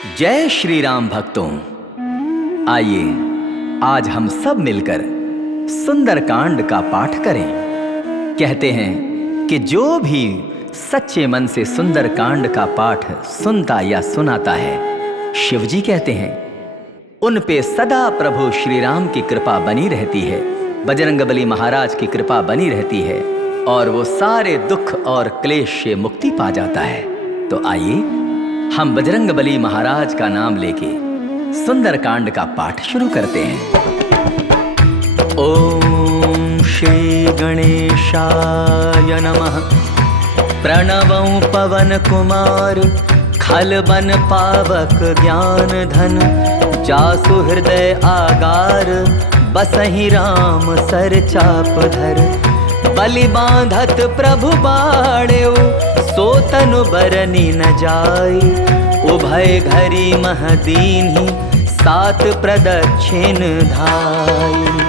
जय श्री राम भक्तों, आइए आज हम सब मिलकर सुंदरकांड का पाठ करें। कहते हैं कि जो भी सच्चे मन से सुंदरकांड का पाठ सुनता या सुनाता है, शिव जी कहते हैं उन पे सदा प्रभु श्री राम की कृपा बनी रहती है, बजरंगबली महाराज की कृपा बनी रहती है और वो सारे दुख और क्लेश से मुक्ति पा जाता है। तो आइए हम बजरंगबली महाराज का नाम लेके सुंदरकांड का पाठ शुरू करते हैं। ओम श्री गणेशाय नमः। प्रणवं पवन कुमार खलबन पावक ज्ञान धन, जासु हृदय आगार बसहि राम सर चाप धर। बलि बांधत प्रभु बाड़ेउ सो तनु बरनी न जाई, उभय घरी मह दीन्हि सात प्रदक्षिण धाई।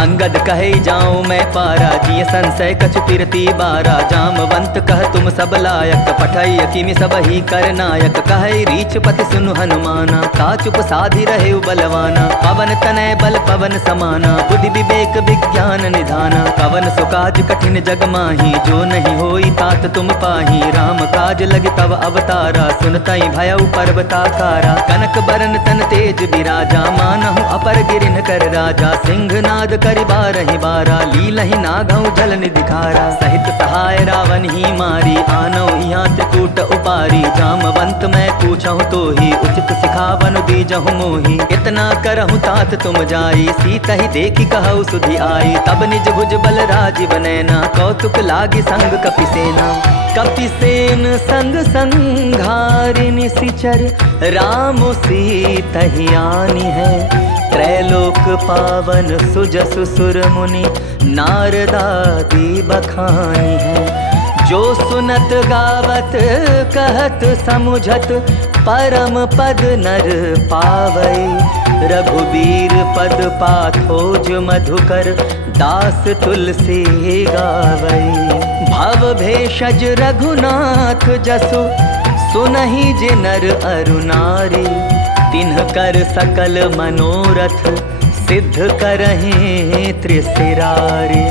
अंगद कहे जाऊं मैं पारा, जिय संशय कछु तिरती बारा। जामवंत कह तुम सब लायक, पठय किमि सब ही कर नायक। कहे रीछ पति सुनु हनुमाना, का चुप साधि रहे बलवाना। पवन तनय बल पवन समाना, बुद्धि विवेक विज्ञान निधाना। पवन सुकाज कठिन जग माही, जो नहीं होई तात तुम पाही। राम काज लगे तव अवतारा, सुनतई भयउ पर्वताकारा। कनक बरन तन तेज विराजा, मानहु अपर गिरिन कर राजा। सिंहनाद करि बारहि बारा, लीलहि नागहु जल निधिखारा। सहित सहाय रावण ही मारी, आनौ यहाँ त्रिकूट उपारी। जामवंत मैं पूछहु तो ही, उचित सिखावन दीजहु मोही। इतना करहु तात तुम जाई, सीतहि देखि कहु सुधि आई। तब निज भुज बल राजीव नैना, कौतुक लागी संग कपिसेना। कपिसेन संग संघारि निशिचर, राम सीतहि आनी है। त्रैलोक पावन सुजसु सुर मुनि, नारदादि बखानी है। जो सुनत गावत कहत समुझत, परम पद नर पावई। रघुबीर पद पाथोज मधुकर, दास तुलसी गावई। भव भेषज रघुनाथ जसु, सुनहि जे नर अरु नारी। तिन्ह कर सकल मनोरथ, सिद्ध करहि त्रिशिरारी।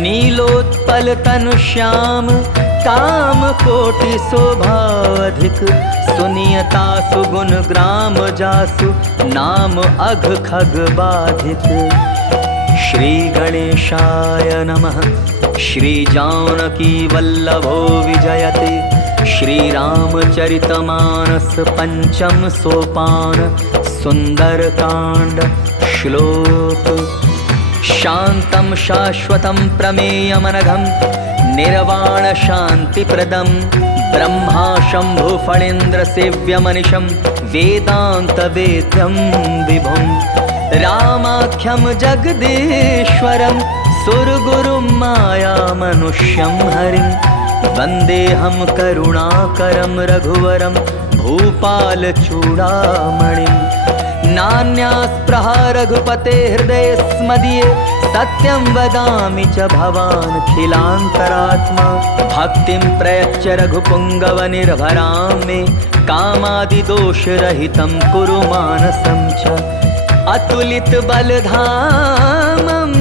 नीलोत्पल तनु श्याम, काम कोटि शोभा अधिक। सुनियता सुगुण ग्राम जासु, नाम अघ खग बाधिक। श्री गणेशाय नमः। श्री जानकी वल्लभो विजयते, श्री रामचरितमानस पंचम सोपान। सुंदरकांड श्लोक। शांतं शाश्वतं प्रमेयमनघं, निर्वाण शांतिप्रदं। ब्रह्मा शंभु फणीन्द्र सेव्यमनिशं, वेदांत वेद्यं विभुं। रामाख्यं जगदीश्वरं, सुरगुरुं माया मनुष्यं हरिं। वन्देऽहं करुणाकरं रघुवरं, भूपाल चूडामणिं। नान्यास्पृहा रघुपते हृदये स्मदीये, सत्यं वदामि च भवान् खिलान्तरात्मा। भक्तिं प्रयच्छ रघुपुङ्गव निर्भरां मे, कामादिदोषरहितं कुरु मानसं च। अतुलित बलधामं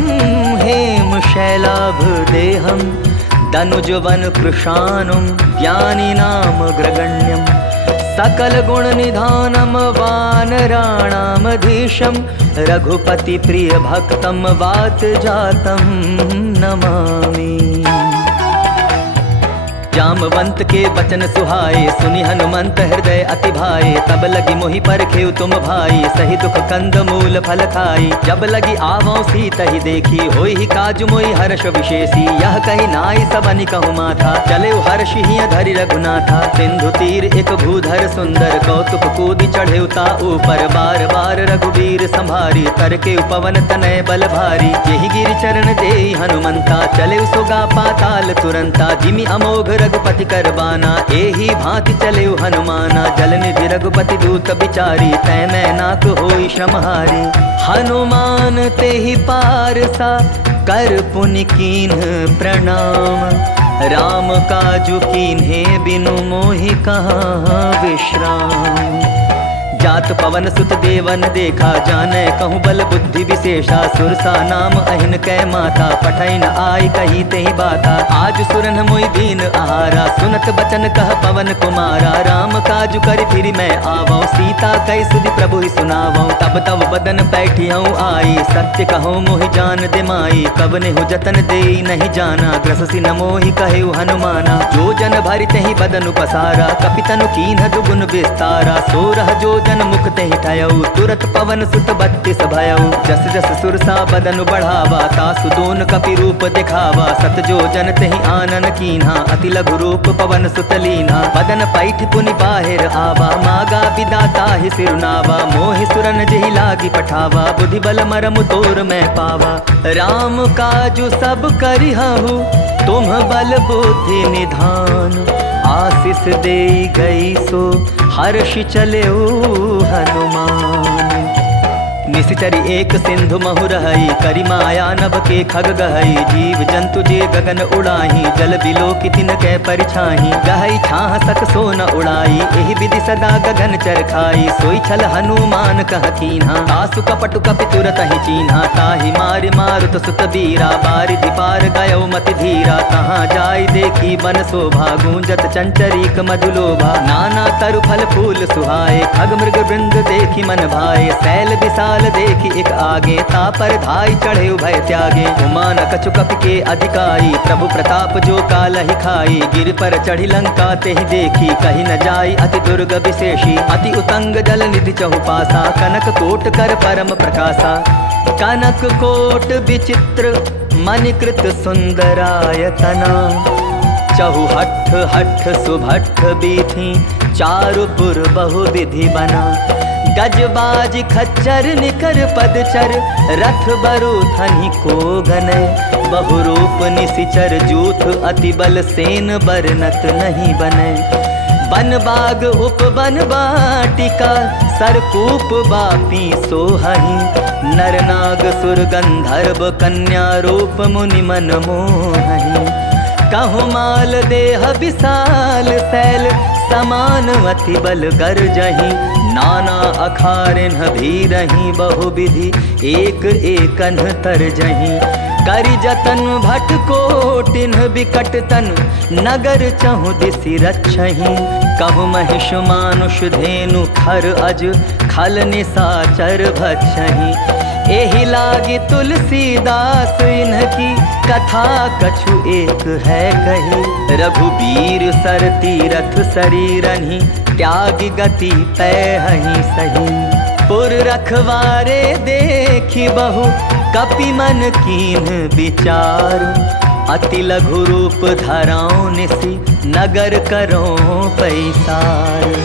हेम शैलाभदेहं, दनुजवन कृशानुं ज्ञानिनामग्रगण्यं। सकल गुण निधानं वानराणामधीशं, रघुपति प्रिय भक्तं वात जातं नमामि। जामवंत के वचन सुहाए, सुनि हनुमंत हृदय अति भाए। तब लगी मोहि परखेउ तुम भाई, सही दुख कंद मूल फल खाई। जब लगी आवौ सीतहि देखी, होई ही काजु मोहि हर्ष विशेषी। यह कही नाई सबनि कहु माथा, चले हर्ष ही धरि रघुनाथा। सिंधु तीर एक भूधर सुंदर, कौतुक कूदि चढ़ेउ ता ऊपर। बार बार रघुबीर संभारी, तरके पवन तनय बल भारी। यही गिरि चरण देई हनुमंता, चले सुगा पाताल तुरंता। जिमि अमोघ रघुपति करबाना, एही भांति चले हनुमाना। जल निधि रघुपति दूत बिचारी, तै मैं नाक होई श्रमहारी। हनुमान ते ही पारसा, कर पुनि कीन्ह प्रणाम। राम काजु कीन्हे बिनु मोहि कहाँ विश्राम। जात पवन सुत देवन देखा, जाने कहूँ बल बुद्धि विशेषा। सुरसा नाम अहिन कै माता, पठैन आई कही तेहि बाता। आज सुरन मोहि दीन आहारा, सुनत बचन कह पवन कुमारा। राम काजु करि फिरि मैं आवऊँ, सीता कहि सुधि प्रभु ही सुनावऊँ। तब तब बदन पैठियऊँ आई, सत्य कहूँ मोहि जान दे माई। कब नेहु जतन देई नहीं जाना, ग्रससि न मोहि कहेउ हनुमाना। जो जन भरि तेहि बदन पसारा, कपितनु कीन्ह दुगुन विस्तारा। सोरह जो जन मुख तेहि ठयऊ, तुरत पवन सुत 32 भयऊ। जस जस सुरसा बदन बढ़ावा, तासु दोन कपि रूप दिखावा। सत जो जन तेहि आनन कीन्हा, अति लघु रूप पवन सुत लीन्हा। बदन पैठ पुनि बाहिर आवा, मागा बिदा ताहि सिरुनावा। मोहि सुरन जेहि लागी पठावा, बुद्धि बल मरम तोर मैं पावा। राम काजु सब करिहु, तुम बल बुद्धि निधान। आशीष दे गई सो हर्षि चलेऊ हनुमान। निशिचरी एक सिंधु महु रहई, करि माया नभ के खग गहई। जीव जंतु जे गगन उड़ाही, जल बिलो की तिन कै परिछाही। गहई छाह सक सो न उड़ाई, एहि विधि सदा गगन चर खाई। सोई छल हनुमान कह कीन्हा, आसु कपटु कपि तुरत ही चीन्हा। ताहि मारि मारुत सुत बीरा, बारिधि पार गयो मति धीरा। तहाँ जाई देखी बन शोभा, गूंजत चंचरीक मधुलोभा। नाना तरु फल फूल सुहाए, खग मृग वृंद देखी मन भाए। सैल विशाल देखी एक आगे, तापर धाई चढ़े भय त्यागे। उमान कछु कपि के अधिकाई, प्रभु प्रताप जो कालहि खाई। गिर पर चढ़ी लंका तेहि देखी, कही न जाई अति दुर्ग विशेषी। अति उतंग जल निधि चहुपासा, कनक कोट कर परम प्रकाशा। कनक कोट विचित्र मणिकृत सुंदरायतना। चहु हठ हठ सुभट्ठ बीथी, चारुपुर बहु विधि बना। गजबाज खच्चर निकर पदचर, रथ बरु थनि को गनय। बहुरूप निशिचर जूथ, अति बल सेन बरनत नहीं बनय। बन बाग उपवन वाटिका, सरकूप बापी सोहहि। नर नाग सुर गंधर्व, कन्या रूप मुनि मन मोहहि। कहु माल देह विशाल शैल, समान अति बल गर्जहि। नाना अखारिन भीरहि, बहु विधि एक एकन तरजहि। करि जतन भट कोटिन बिकट तन, नगर चहु दिसि रक्षहि। कहु महिष मानुष धेनु खर अज, खल निसाचर भक्षहि। एहि लागी तुलसीदास इन्हकी, कथा कछु एक है कही। रघुबीर सर तीरथ शरीरहि, त्यागी गति पैहहि सही। पुर रखवारे देखी बहु, कपि मन कीन्ह विचार। अति लघु रूप धराऊं निसि, नगर करों पैसार।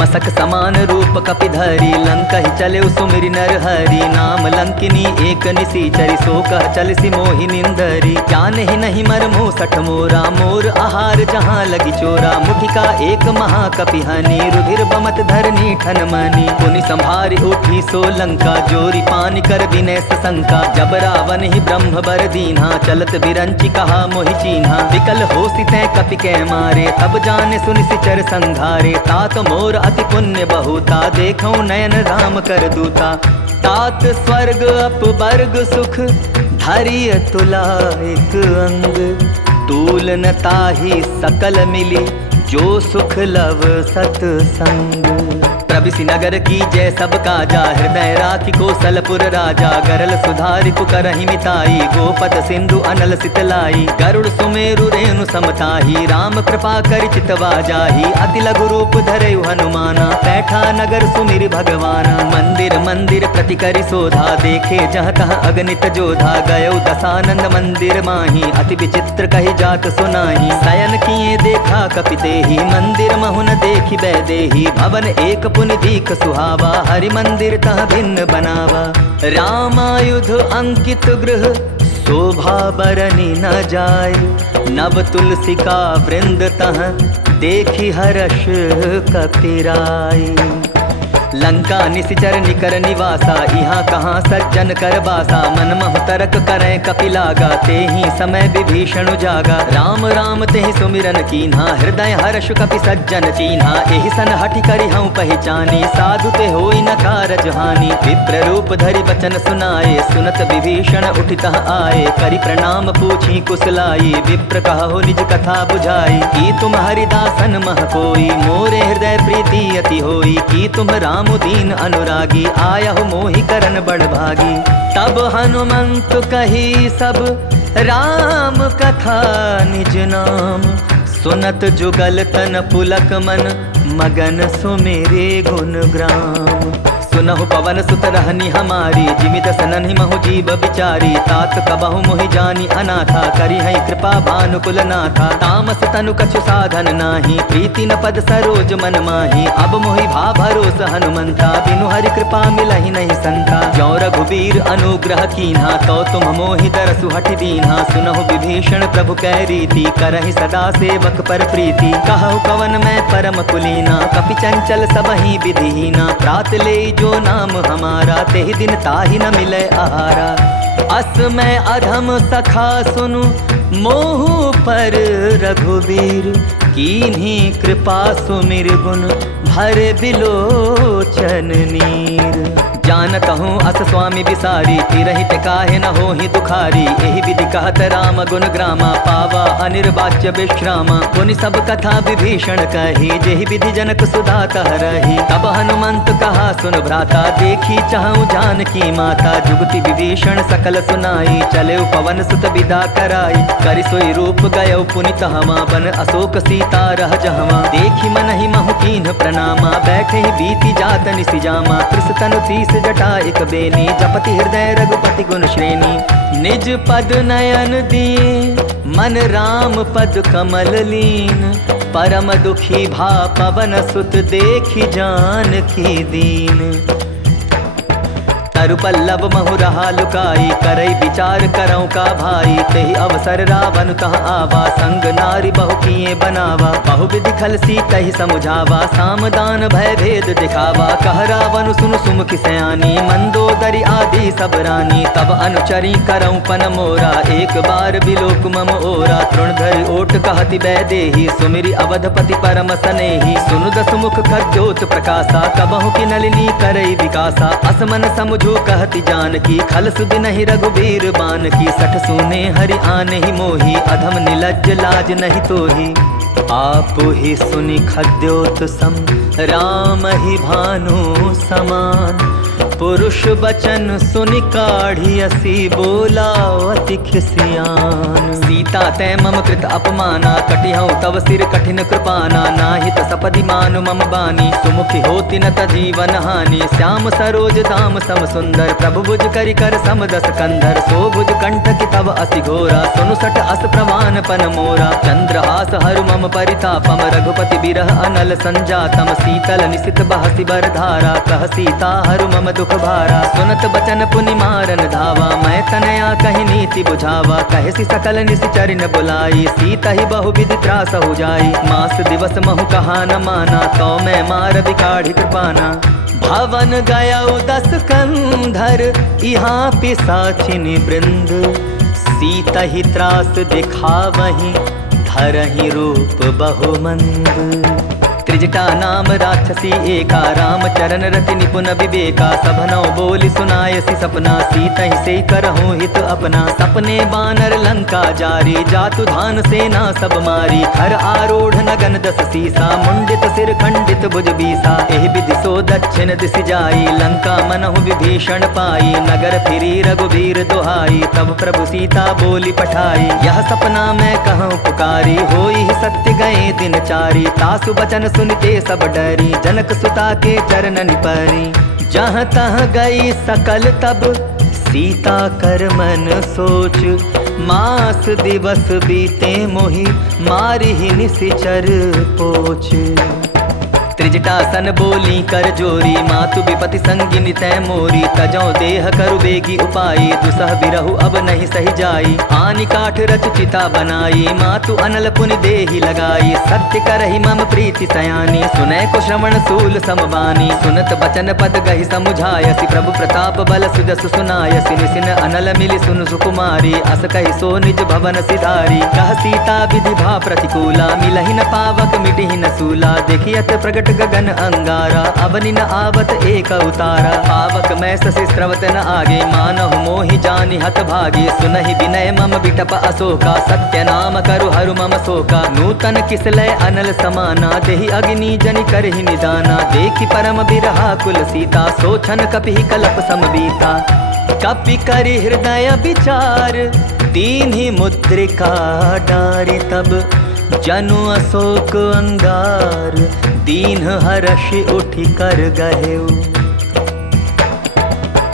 मसक समान रूप कपि धरी, लंकहि चले सुमिरि नर हरि। नाम लंकिनी एक निशिचरी, सो कह चलसि मोहि निंदरी। जानहि नहीं मर मूसठ मोरा, मोर आहार जहाँ लगी चोरा। मुठिका एक महाकपि हनि, रुधिर बमत धरनी ठन मनि। पुनि संभारि उठी सो लंका, जोरी पानि कर विनय सशंका। जब रावण ही ब्रह्म बर दीन्हा, चलत बिरंचि कहा मोहि चीन्हा। विकल होसि तै कपि कै मारे, तब जाने सुनि सिचर संघारे। तात मोर अति पुण्य बहुता, देखऊं नयन राम कर दूता। तात स्वर्ग अपवर्ग सुख, धरिय तुला एक अंग। तूल न ताहि सकल मिली, जो सुख लव सतसंग। प्रविशि नगर की जय सब काजा, हृदय राखी कौशलपुर राजा। गरल सुधारितु करहि मिताई, गोपत सिंधु अनल सितलाई। गरुड़ सुमेरु रेणु समताही, राम कृपा करि चितवा जाही। अति लघु रूप धरयु हनुमाना, पैठा नगर सुमिरि भगवाना। मंदिर मंदिर प्रति करि शोधा, देखे जहाँ तहाँ अगणित जोधा। गयौ दशानंद मंदिर माही, अति विचित्र कहि जात सुनाही। शयन किए देखा कपितेहि, मंदिर महुन देखि बैदेही। भवन एक पुनि दीख सुहावा, हरि मंदिर तह भिन्न बनावा। रामायुध अंकित गृह, शोभा बरनि न जाय। नव तुलसी का वृंद तह, देखी हर्ष कपिराय। लंका निशिचर निकर निवासा, यहाँ कहाँ सज्जन कर बासा। मन महु तरक करें कपिलागा, ते ही समय विभीषण जागा। राम राम तेहि सुमिरन कीन्हा, हृदय हर्ष कपि सज्जन चीन्हा। एहि सन हठि करि हऊँ पहचानी, साधु ते होई न कारज हानि। विप्र रूप धरि बचन सुनाए, सुनत विभीषण उठितः आए। करि प्रणाम पूछी कुशलाई, विप्र कहो निज कथा बुझाई। की तुम हरिदासन मह कोई, मोरे हृदय प्रीति अति होई। की तुम राम दीन अनुरागी, आयहु मोहि करन बड़ भागी। तब हनुमंत कही सब राम कथा निज नाम। सुनत जुगल तन पुलक मन, मगन सुमेरे गुण ग्राम। सुनहु पवन सुत रहनी हमारी, जिमित सनहि महु जीव बिचारी। तात कबहु मोहि जानी अनाथा, करि है कृपा भानुकुल नाथा। तामस तनु कछु साधन नाही, प्रीति न पद सरोज मन माही। अब मोहि भा भरोस हनुमंता, बिनु हरि कृपा मिलहि नहीं संता। जौ रघुबीर अनुग्रह कीन्हा, तो तुम मोहि दरसु हठि दीन्हा। सुनहु विभीषण प्रभु कै रीति, करहि सदा सेवक पर प्रीति। कहु कवन मैं परम कुलीना, कपि चंचल सबहि विधिहीना। प्रात ले जो नाम हमारा, तेहि दिन ताहि न मिले आहारा। अस मैं अधम सखा सुनु, मोहु पर रघुबीर। कीन्ही कृपा सुमिर गुण, भरे बिलोचन नीर। जानत हूँ अस स्वामी बिसारी, तिरहित काहे न होहि दुखारी। एहि विधि कहत राम गुण ग्रामा, पावा अनिर्वाच्य विश्रामा। पुनि सब कथा विभीषण कही, जेहि विधि जनक सुधा तह रही। तब हनुमंत कहा सुन भ्राता, देखी चाहूँ जानकी माता। जुगति विभीषण सकल सुनाई, चले पवन सुत विदा कराई। करि सोई रूप गयो पुनि तहवा, बन अशोक सीता रह जहवा। देखी मन ही महु कीन्ह प्रणामा, बैठे ही बीती जात निसिजामा। त्रिस तनु तीस जटा एक बेनी, जपति हृदय रघुपति गुण श्रेणी। निज पद नयन दिए, मन राम पद कमल लीन। परम दुखी भा पवन सुत, देखी जानकी दीन। तरु पल्लव महु रहा लुकाई, करई विचार करऊँ का भाई। तेहि अवसर रावण तह आवा, संग नारी बहु किए बनावा। बहु विधि खल सीतहि समुझावा, सामदान भय भेद दिखावा। कह रावण सुनु सुमुखि सयानी, मंदोदरी आदि सब रानी। तब अनुचरी करऊँ पन मोरा, एक बार बिलोक मम ओरा। तृणधरि ओट कहति बैदेही, सुमिरि अवधपति परम सनेही। सुनु दस मुख खद्योत प्रकाशा, कबहु की नलिनी करई विकासा। असमन समुझ कहति जानकी, खल सुधि नहीं रघुबीर बान की। सठ सुने हरि आने ही मोही, अधम निलज्ज लाज नहीं तोही। आप ही सुनि खद्योत सम, राम ही भानु समान। पुरुष बचन सुनि काढ़ी, असी बोला अति खिसियान। सीता तै मम कृत अपमाना, कटिहऊँ तव सिर कठिन कृपाना। नाहित सपदि मानु मम बानी, सुमुखी होति न तजीवन हानि। श्याम सरोज दाम सम सुंदर, प्रभु भुज करि कर सम दस कंधर। सो भुज कंठ की तव असि घोरा, सुनु सठ अस प्रमाण पन मोरा। चंद्रहास हरु मम परितापम, रघुपति बिरह अनल संजातम। शीतल निशित बहसि बर धारा, कह सीता हरु मम दुख भारा। सुनत बचन पुनि मारन धावा, मैं तनया कहि नीति बुझावा। कहसी सकल निशिचरि न बुलाई, सीता ही बहु विधि त्रास हो जाई। मास दिवस महु कहा न माना, तो मैं मार बिकाढ़ी कृपाना। भवन गया दस कंधर, यहाँ पिसाचिनि वृंद। सीता ही त्रास दिखावहि, धरहि रूप बहुमंद। त्रिजटा नाम राक्षसी एका, राम चरण रति निपुण विवेका। सबनौ बोली सुनायसी सपना, सीतहि से करहु हित अपना। सपने बानर लंका जारी, जातु धान सेना सब मारी। खर आरूढ़ नगन दस सीसा, मुंडित सिर खंडित भुज बीसा। एहि विधि सो दक्षिण दिशि जाई, लंका मनहु विभीषण पाई। नगर फिरी रघुबीर दुहाई, तब प्रभु सीता बोली पठाई। यह सपना मैं कहूँ पुकारी, होई सत्य गए दिन चारी। तासु बचन सुनते सब डरी, जनक सुता के चरणन परी। जहाँ तहाँ गई सकल तब सीता कर मन सोच। मास दिवस बीते मोहि, मारी ही निशिचर पोछ। त्रिजटासन बोली कर जोरी, मातु विपति संगिनी तै मोरी। तजौ देह करु बेगी उपाई, दुसह बिरहु अब नहीं सही जाई। आनि काठ रच चिता बनाई, मातु अनल पुनि देहि लगाई। सत्य करहि मम प्रीति सयानी, सुनै को श्रवण सूल समबानी। सुनत बचन पद गहि समुझायसि, प्रभु प्रताप बल सुजस सुनायसि। निसिन अनल मिलि सुन सुकुमारी, अस कहि सो निज भवन सिधारी। कह सीता विधि भा प्रतिकूला, मिलहि न पावक मिटिहि न सूला। देखियत प्रगट गगन अंगारा, अवनि न आवत एक उतारा। पावक मैं ससि स्रवत न आगे, मानहु मोहि जानि हत भागे। सुनहि विनय मम बिटप अशोका, सत्य नाम करु हरु मम शोका। नूतन किसलय अनल समाना, देहि अग्नि जनि करहि निदाना। देखि परम बिरहा कुल सीता, सोचन कपि कलप समबीता। कपि करि हृदय विचार, दीन्हि मुद्रिका डारि। तब जनु अशोक अंगार, दीन हर्षि उठि कर गहेउ।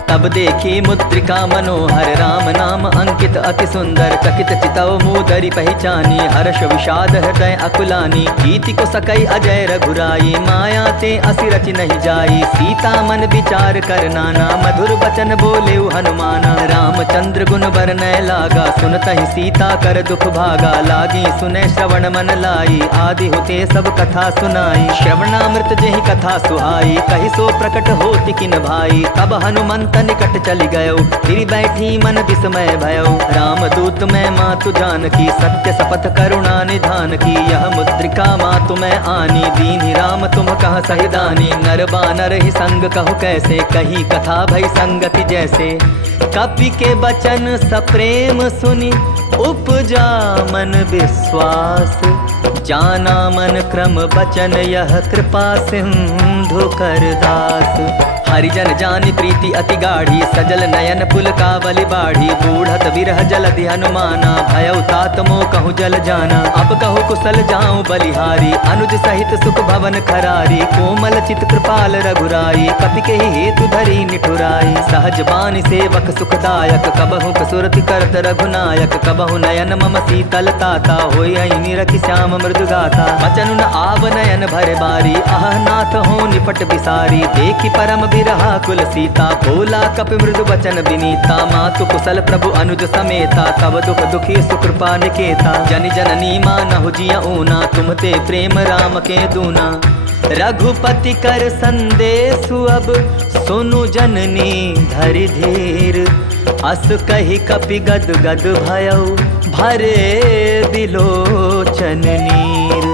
तब देखी मुद्रिका मनोहर, राम नाम अंकित अति सुंदर। चकित चितौ मूदरि पहचानी, हर्ष विषाद हृदय अकुलानी। कीति को सकई अजय रघुराई, माया ते असि रचि नहीं जाई। सीता मन विचार कर नाना, मधुर बचन बोले हनुमाना। रामचंद्र गुण बरनय लागा, सुनतहि सीता कर दुख भागा। लागी सुने श्रवण मन लाई, आदि होते सब कथा सुनाई। श्रवणामृत जेहि कथा सुहाई, कहि सो प्रकट होति किन भाई। तब हनुमंत निकट चली गयो, फिर बैठी मन विस्मय भयो। राम दूत मैं मातु जानकी, सत्य शपथ करुणा निधान की। यह मुद्रिका मातु मैं आनी, दीन्हि राम तुम कह सहिदानी। नर बानर ही संग कहु कैसे, कही कथा भई संगति जैसे। कपि के बचन सप्रेम सुनि, उपजा मन विश्वास। जाना मन क्रम बचन, यह कृपा सिंधु कर दास। हरिजन जानि प्रीति अति गाढ़ी, सजल नयन पुलकावली बाढ़ी। बूढ़त विरह जलधि हनुमाना, भयउ तात मोह कहूँ जल जाना। अब कहु कुशल जाऊं बलिहारी, अनुज सहित सुख भवन खरारी। कोमल चित कृपाल रघुराई, कपि के हेतु धरी निठुराई। सहज बानी सेवक सुखदायक, कबहु कसुरति करत रघुनायक। कबहु नयन मम शीतल ताता, होई निरखि श्याम मृदु गाथा। बचनु न आव नयन भरे बारी, आह नाथ हो निपट बिसारी। देखि परम बिरहा कुल सीता, बोला कपि मृदु बचन विनीता। मातु कुशल प्रभु अनुज समेता, तब दुख दुखी सुकृपा निकेता। जनि जननी मानहु जिय ऊना, तुमते प्रेम राम के दूना। रघुपति कर संदेशु अब, सुनु जननी धरि धीर। अस कहि कपि गद गद भयउ, भरे बिलोचन नीर।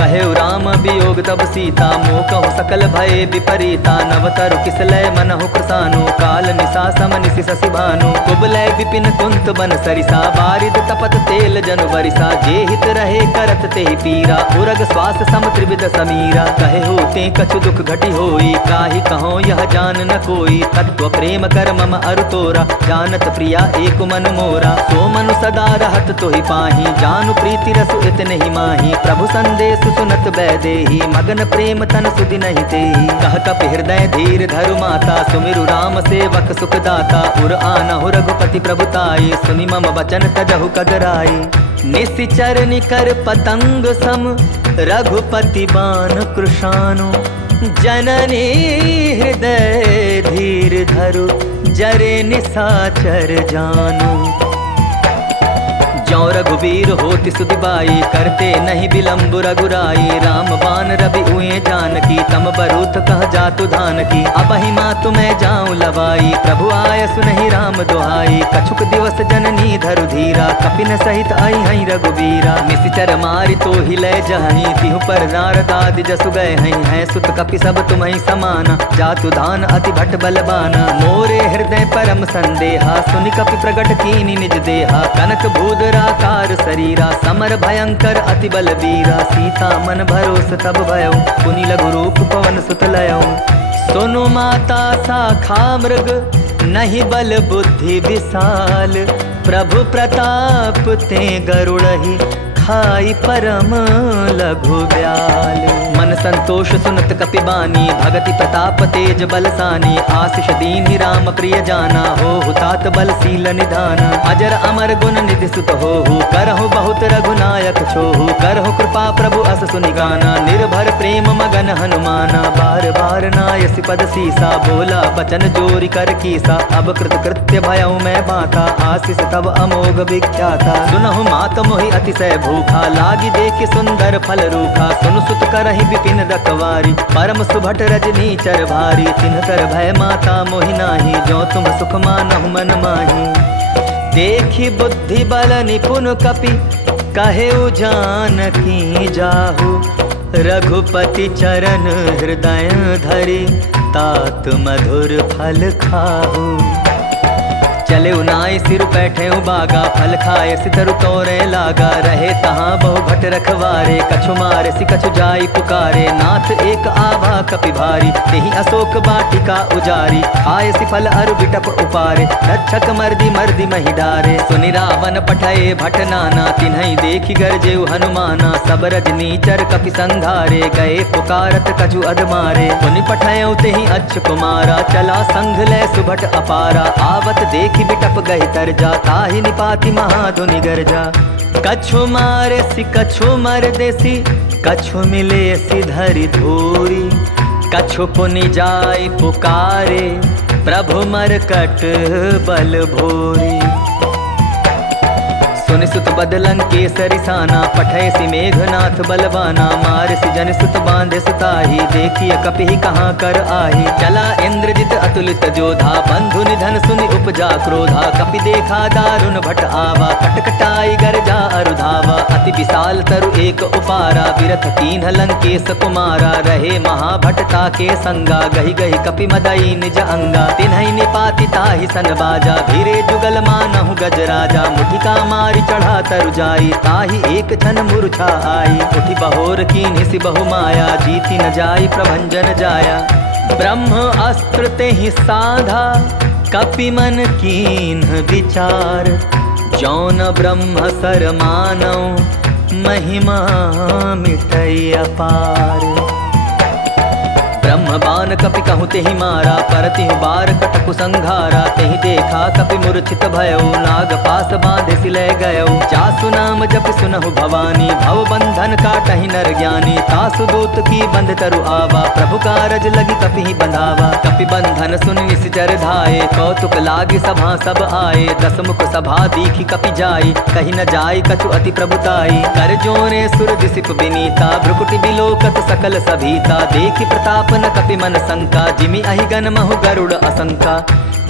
कहेउ राम वियोग तब सीता, मोह कहु सकल भय विपरीता। नवतरु किसलय मनहु कृसानु, काल निशा सम निशि शशि भानु। कुबलय विपिन कुंत बन सरिसा, बारिद तपत तेल जनु बरिसा। जे हित रहे करत तेहि पीरा, उरग श्वास सम त्रिविध समीरा। कहे होते कछु दुख घटी होई, काहि कहो यह जान न कोई। तत्व प्रेम कर मम अरु तोरा, जानत प्रिया एक मन मोरा। सो मनु सदा रहत तोहि पाही, जानु प्रीति रसु इतने ही माही। प्रभु संदेश सुनत बैदेही, मगन प्रेम तन सुधि नहीं तेही। कह कपि हृदय धीर धरु माता, सुमिरु राम सेवक सुखदाता। उर आनहु रघुपति प्रभुताई, सुनि मम वचन तजहु कदराई। निशिचर निकर पतंग सम, रघुपति बान कृशानु। जननी हृदय धीर धरु, जरे निशाचर जानु। ज्यों रघुवीर होति सुदिबाई, करते नहीं विलम्ब रघुराई। राम बान रवि उए जानकी, तम बरूथ कह जातु धानकी। अबहि मातु मैं जाऊं लवाई, प्रभु आय सुनहि राम दुहाई। कछुक दिवस जननी धरु धीरा, कपिन सहित आई हई रघुबीरा। निशिचर मारि तो ही लय जहई, तिहु पर नारद आदि जसु गए हई। हैं सुत कपि सब तुम्हि समाना, जातु धान अति भट बलबाना। मोरे हृदय परम संदेहा, सुनि कपि प्रगट कीनि निज देहा। कनक भूधराकार शरीरा, समर भयंकर अति बलबीरा। सीता मन भरोस तब भयउ, पुनि लघु रूप पवन सुत लयउ। सुनु माता शाखा मृग, नहीं बल बुद्धि विशाल। प्रभु प्रताप ते गरुड़हि, खाई परम लघु ब्याल। मन संतोष सुनत कपिबानी, भगति प्रताप तेज बलसानी। आशीष दीन्हि राम प्रिय जाना, हो हुतात बल सील निधाना। अजर अमर गुण निधि सुत होहु, करहु बहुत रघुनायक छोहु। करहु कृपा प्रभु अस सुनि गाना, निर्भर प्रेम मगन हनुमाना। बार बार नायसि पद सीसा, बोला बचन जोरि कर कीसा। अब कृत कृत्य भयउ मैं बाता, आशीष तब अमोघ विख्याता। सुनहु मात मोहि अतिशय भूखा, लागी देख सुंदर फल रूखा। सुनु सुत करहि विपिन रखवारी, परम सुभट रजनी चर भारी। तिन्ह कर भय माता मोहि नाही, जो तुम सुख मानहु मन माही। देखी बुद्धि बल निपुन कपि, कहे जानकी जाहु। रघुपति चरण हृदय धरि, तात मधुर फल खाहु। चले उनाई सिर बैठे बागा, फल खाए सितरु तोरे लागा। रहे तहाँ बहु भट रखवारे, कछु मारे सि कछु जाई पुकारे। नाथ एक आभा कपि भारी, तेहि अशोक बाटिका उजारी। खाए सि फल अरु बिटप उपारे, रक्षक मर्दी मर्दी महि डारे। सुनि रावण पठये भट नाना, तिन्हि देखि गरजेउ हनुमाना। सब रजनीचर कपि संघारे, गए पुकारत कछु अधमारे। पुनि पठयउ तेहि अच्छ कुमारा, चला संघ लै सुभट अपारा। आवत देखि बिटप गहि तरजा, ताहि निपाति महाधुनि गरजा। कछु मारे सि कछु मर देसी, कछु मिले सि धरि धूरी। कछु पुनि जाय पुकारे, प्रभु मरकट बल भोरी। सुनि सुत बदलन केसरि साना, पठय सि मेघनाथ बलवाना। मार सि जन सुत बांधे सुताही, देखिए कपिहि कहाँ कर आही। चला इंद्रजित अतुलित जोधा, बंधु निधन सुनि उपजा क्रोधा। कपि देखा दारुण भट आवा, कटकटाई गरजा अरुधावा। अति विशाल तरु एक उपारा, बिरथ कीन्ह लंकेश कुमारा। रहे महाभटता के संगा, गहि गहि कपि मदई निज अंगा। तिन्हि निपाति ताहि सन बाजा, भीरे जुगल मानहु गजराजा। मुठिका मारि चढ़ा तरु जाई, ताहि एक छन मूर्छा आई। उठि बहोर कीन्हि सि बहु माया, जीति न जाई प्रभंजन जाया। ब्रह्म अस्त्र तेहि साधा, कपि मन कीन्ह विचार। जौन ब्रह्म सर मानौ, महिमा मिटै अपार। ब्रह्म बान कपि कहु तेहि मारा, परतिहु बार कटकु संघारा। तेहि देखा कपि मूर्छित भयउ, नाग पास बांधे सि लै गयउ। जासु नाम जप सुनहु भवानी, भव बंधन काटहि नर ज्ञानी। तासु दूत की बंध तरु आवा, प्रभु कारज लगी कपिहि बंधावा। कपि बंधन सुनि निशिचर धाये, कौतुक लागी सभा सब आए। दस मुख सभा दीखि कपि जाई, कहि न जाई कछु अति प्रभुताई। कर जोरे सुर दिसिप विनीता, भ्रुकुटि बिलोकत सकल सभीता। देखि प्रताप न कपि मन शंका, जिमि अहिगन महु गरुड़ असंका।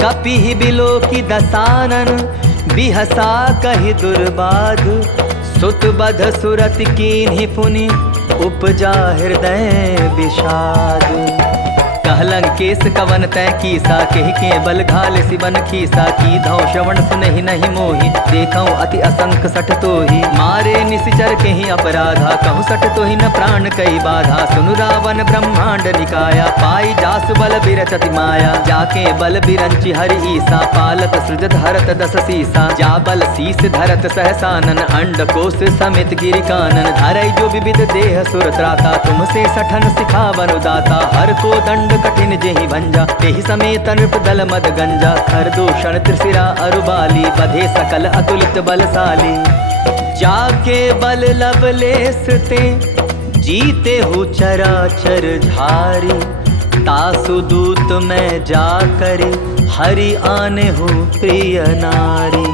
कपिहि बिलोकि दसानन, बिहसा कहि दुर्बाधु। सुत बध सुरति कीन्हि पुनि, उपजा हृदय विषाद। कहलन केस कवन तै कीसा, केहि के बल घाल सिवन खीसा। की धौ श्रवण सुनहि नहीं मोहि, देखौ अति असंक सठ तोहि। मारे निशिचर केहि अपराधा, कहु सठ तोहि न प्राण कई बाधा। सुनु रावण ब्रह्मांड निकाया, पाई जासु बल बिरचति माया। जाके बल बिरंचि हरि ईसा, पालत सृजत हरत दस सीसा। जा बल शीस धरत सहसानन, अंड कोश समेत गिरि कानन। धरई जो विविध देह सुर त्राता, तुमसे सठन सिखावन दाता। हर को दंड कठिन जेहि भंजा, तेहि समेत नृप दल मद गंजा। खर दूषण त्रिशिरा अरुबाली, बधे सकल अतुलित बलशाली। जाके बल लवलेस ते, जीते हु चराचर झारी। तासु दूत मैं जाकरि, हरि आने हूँ प्रिय नारी।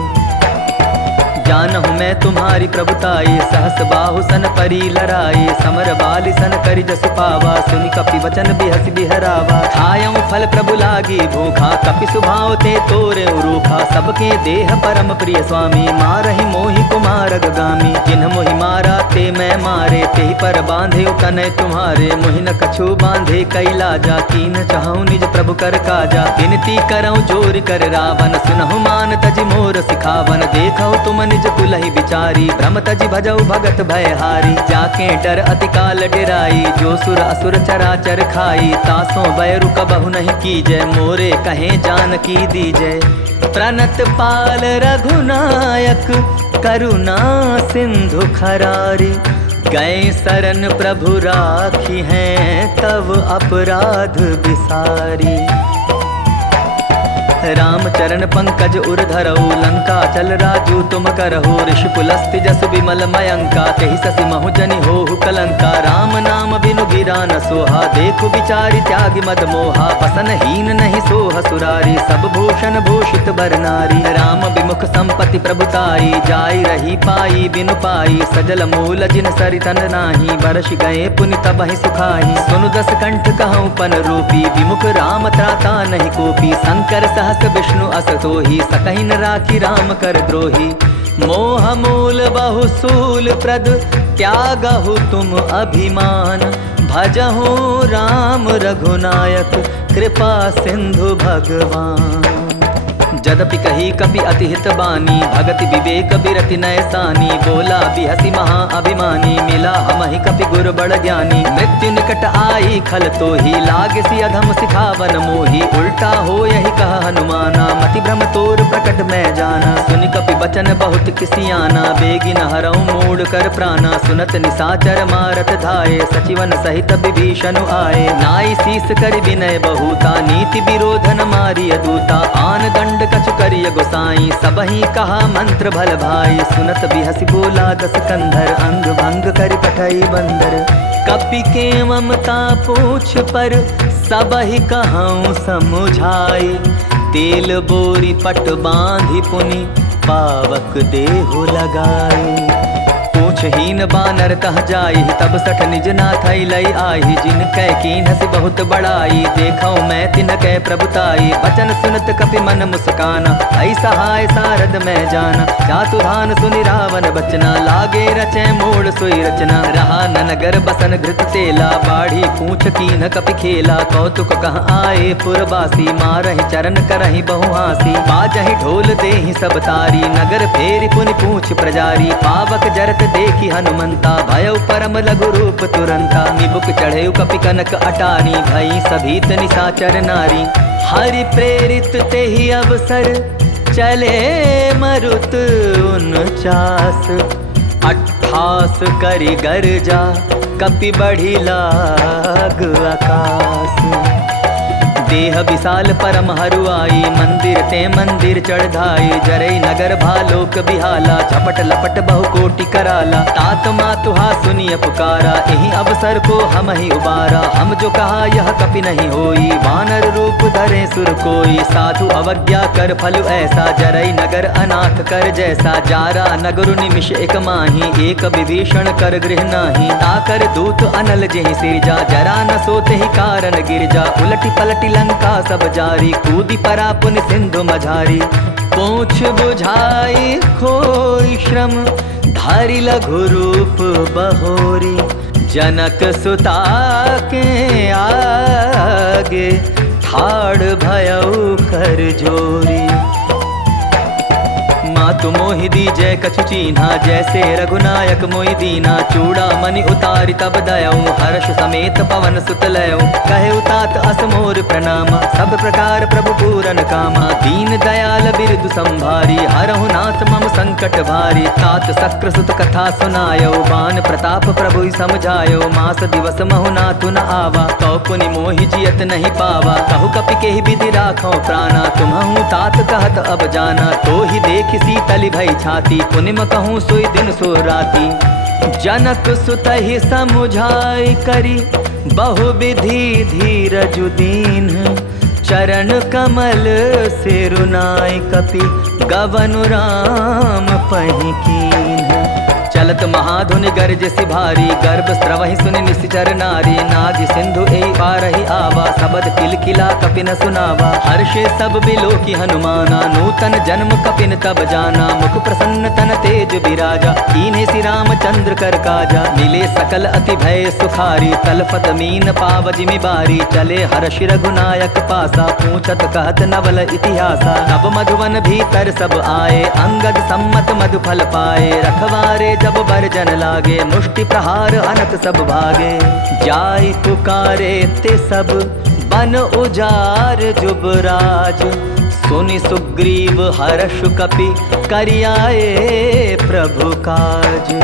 जानहु मैं तुम्हारी प्रभुताई, सहस बाहु सन परी लराई, समर बाली सन करि जसु पावा, सुनि कपि वचन बिहसि बिहरावा। खायऊ फल प्रभु लागी भूखा, कपि सुभाव ते तोरे रूखा, सबके देह परम प्रिय स्वामी, मारहि मोहि कुमार गामी। जिन्ह मोहि मारा ते मैं मारे, तेहि पर बांधे तनय तुम्हारे, मोहि न कछु बांधे कैलाजा, कीन चाहूं निज प्रभु कर काजा। विनती करऊं जोर कर रावण, सुनहु मान तजि मोर सिखावन, देखहु तुम निज कुलहि बिचारी, भ्रम तजि भजऊ भगत भयहारी। जाके डर अति काल डेराई, जो सुर असुर चराचर खाई, तासों बैरु कबहु नहीं कीजय, मोरे कहें जानकी दीजय। प्रणत पाल रघुनायक, करुणा सिंधु खरारी, गए शरण प्रभु राखी हैं, तब अपराध बिसारी। रामचरण पंकज उर धरऊ, लंका चल राजू तुम करहु, ऋषिकुलस्ति जसु विमल मयंका, तेहि ससि महु जनि होहु कलंका। राम नाम बिनु गिरा न सोहा, देखु बिचारी त्यागी मद मोहा, बसन हीन नहीं सोह सुरारी, सब भूषण भूषित बर नारी। राम विमुख संपत्ति प्रभुताई, जाई रही पाई बिनु पाई, सजल मूल जिन सरितन नाही, बरस गए पुनि तबहि सुखाई। सुनु दस कंठ कहूँ पन रूपी, विमुख राम त्राता नहीं कोपी, शंकर सहस विष्णु असतोहि, सकहि न राखी राम कर द्रोही। मोह मूल बहु सूल प्रद, त्यागहु तुम अभिमान, भजहु राम रघुनायक, कृपा सिंधु भगवान। जदपि कही कपि अति हित बानी, भगति विवेक बिरति नय सानी, बोला बिहसी महा अभिमानी, मिला हमहि कपि गुर बड़ ज्ञानी। मृत्यु निकट आई खल तोहि, लागसी अधम सिखावन मोहि, उल्टा हो यही कह हनुमाना, मति भ्रम तोर प्रकट मैं जाना। सुनि कपि बचन बहुत किसियाना, बेगी न हरऊं मूढ़ कर प्राणा, सुनत निसाचर मारत धाये, सचिवन सहित विभीषण आए। नाई शीस करि विनय बहुता, नीति विरोध न मारिय दूता, आन दंड कछु करिय गोसाई, सबहि कहा मंत्र भल भाई। सुनत बिहसि बोला दस कंधर, अंग भंग करि पठई बंदर। कपि के ममता पूछ पर, सबहि कहऊं समुझाई, तेल बोरी पट बांधि पुनि, पावक देहु लगाई। पूछहीन बानर तह जाई, तब सठ निज नाथ लई आई, जिन कै कीन्हसि बहुत बड़ाई, देखऊं मैं तिन कै प्रभुताई। बचन सुनत कपि मन मुस्काना, ऐ सहाय सारद मैं जाना, जातु धान सुनि रावण बचना, लागे रचै मोड़ सोई रचना। रहा न नगर बसन घृत तेला, बाढ़ी पूछ कीन्ह कपि खेला, कौतुक कह आए पुरवासी, मारहि चरण करहि बहु हासी। बाजहि ढोल देहि सब तारी, नगर फेरि पुनि पूछ प्रजारी, पावक जरत देखी हनुमंता, भयउ परम लघु रूप तुरंता। निबुक चढ़ेउ कपि कनक अटारी, भई सभीत निसाचर नारी। हरि प्रेरित तेहि अवसर, चले मरुत 49, 28 करि गर्जा, कपि बढ़ी लाग आकाश। देह विशाल परम हरुआई, मंदिर ते मंदिर चढ़ाई, जरई नगर भालोक बिहाला, झपट लपट बहु कोटि कराला। तात मातुहा सुनिय पुकारा, यही अवसर को हम ही उबारा, हम जो कहा यह कपि नहीं होई, वानर रूप धरे सुर कोई। साधु अवज्ञा कर फल ऐसा, जरई नगर अनाथ कर जैसा, जारा नगर निमिष एक माही, एक विभीषण कर गृह नाही। ताकर दूत अनल जेहि सिरजा, जरा न सोते ही कारण गिरजा, उलटी पलटी लंका सब जारी, कूदी परा पुनि सिंधु मझारी। पूछ बुझाई खोई श्रम, धारी लघु रूप बहोरी, जनक सुता के आगे, ठाड़ भयउ कर जोरी। मातु मोहि दीजै कछु चीन्हा, जैसे रघुनायक मोहि दीना। चूड़ा मणि उतारि तब दयऊं, हर्ष समेत पवन सुत लयऊं। कहे उतात अस मोर प्रणामा, सब प्रकार प्रभु पूरन कामा। दीन दयाल बिरदु संभारी, हरहु नाथ मम संकट भारी। तात सक्र सुत कथा सुनायो, बान प्रताप प्रभु समझायो। मास दिवस महु नाथु न आवा, कौ पुनि मोहि जियत नहीं पावा। कहु कपि केहि विधि राखो प्राणा, तुम्हु तात कहत अब जाना। तो ही देख शीतलि भई छाती, पुनिम कहूँ सोई दिन सो राती। जनक सुत ही समुझाई करी, बहु विधि धीरजु दीन। चरण कमल सिरुनाई कपि, गवनु राम आपहि कीन्ह। चलत महाधुनि गरजसि भारी, गर्भ स्रवहि सुनि निश्चर नारी। नाग सिंधु एहि पारहि आवा, सबद किलकिला कपिन सुनावा। हर्षे सब बिलोकी हनुमाना, नूतन जन्म कपिन तब जाना। मुख प्रसन्न तन तेज बिराजा, कीन्हे श्री रामचंद्र कर काजा। मिले सकल अति भय सुखारी, तलफत मीन पाव जिमि बारी। चले हर्ष रघुनायक पासा, पूछत कहत नवल इतिहासा। तब मधुवन भीतर सब आए, अंगद सम्मत मधु फल पाए। रखवारे जब बरजन लागे, मुष्टि प्रहार अनत सब भागे। जाय पुकारे ते सब बन उजार जुबराज। सुनि सुग्रीव हर्ष कपि करियाए प्रभु काज।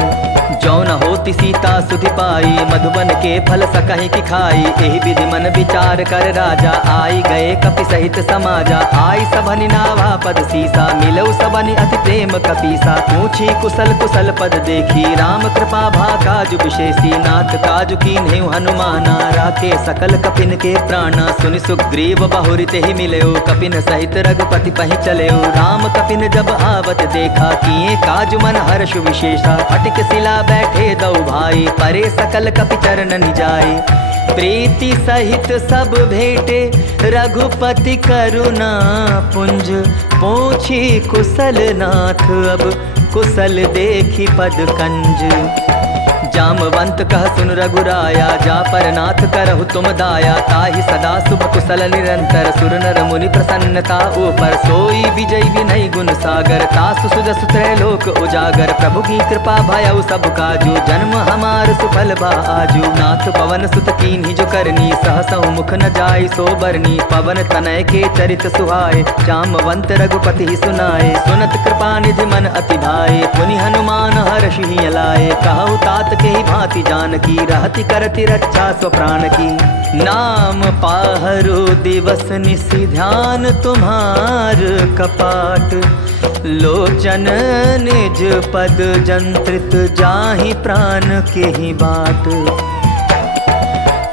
जौ न होती सीता सुधि पाई, मधुबन के फल सकहि की खाई। एहि विधि मन विचार कर राजा, आई गए कपि सहित समाजा। आई सबनि नावा पद सीसा, मिलऊ सबनि अति प्रेम कपीसा। पूछी कुशल कुशल पद देखी, राम कृपा भा काजु विशेषी। नाथ काजु कीन्हेउ हनुमाना, राखे सकल कपिन के प्राणा। सुनि सुग्रीव बहुरि तेहि मिलयो, कपिन सहित रघुपति पहि चलयो। राम कपिन जब आवत देखा, किए काजु मन हर्ष विशेषा। हटिक सिला बैठे दौ भाई, परे सकल कपि चरण निजाए। प्रीति सहित सब भेटे, रघुपति करुणा पुंज। पूछी कुशल नाथ, अब कुशल देखी पद कंज। जामवंत कह सुन रघुराया, जा पर नाथ करहु तुम दाया। ताहि सदा शुभ कुशल निरंतर, सुर नर मुनि प्रसन्नता ऊपर। सोई विजय विनय गुण सागर, तासु सुजसु त्रैलोक उजागर। प्रभु की कृपा भयउ सब काजू, जन्म हमार सुफल बा आजू। नाथ पवन सुत कीन्ही जो करनी, सहसहु मुख न जाय सो बरनी। पवन तनय के चरित सुहाए, जामवंत रघुपति ही सुनाए। सुनत कृपा निधि मन अति भाए, पुनि हनुमान हर्षि ही लाए। कहु तात के ही भांति जानकी, रहति करति रक्षा स्व प्राण की। नाम पाहरु दिवस निशि, ध्यान तुम्हार कपाट। लोचन निज पद जंत्रित, जाहि प्राण के ही बाट।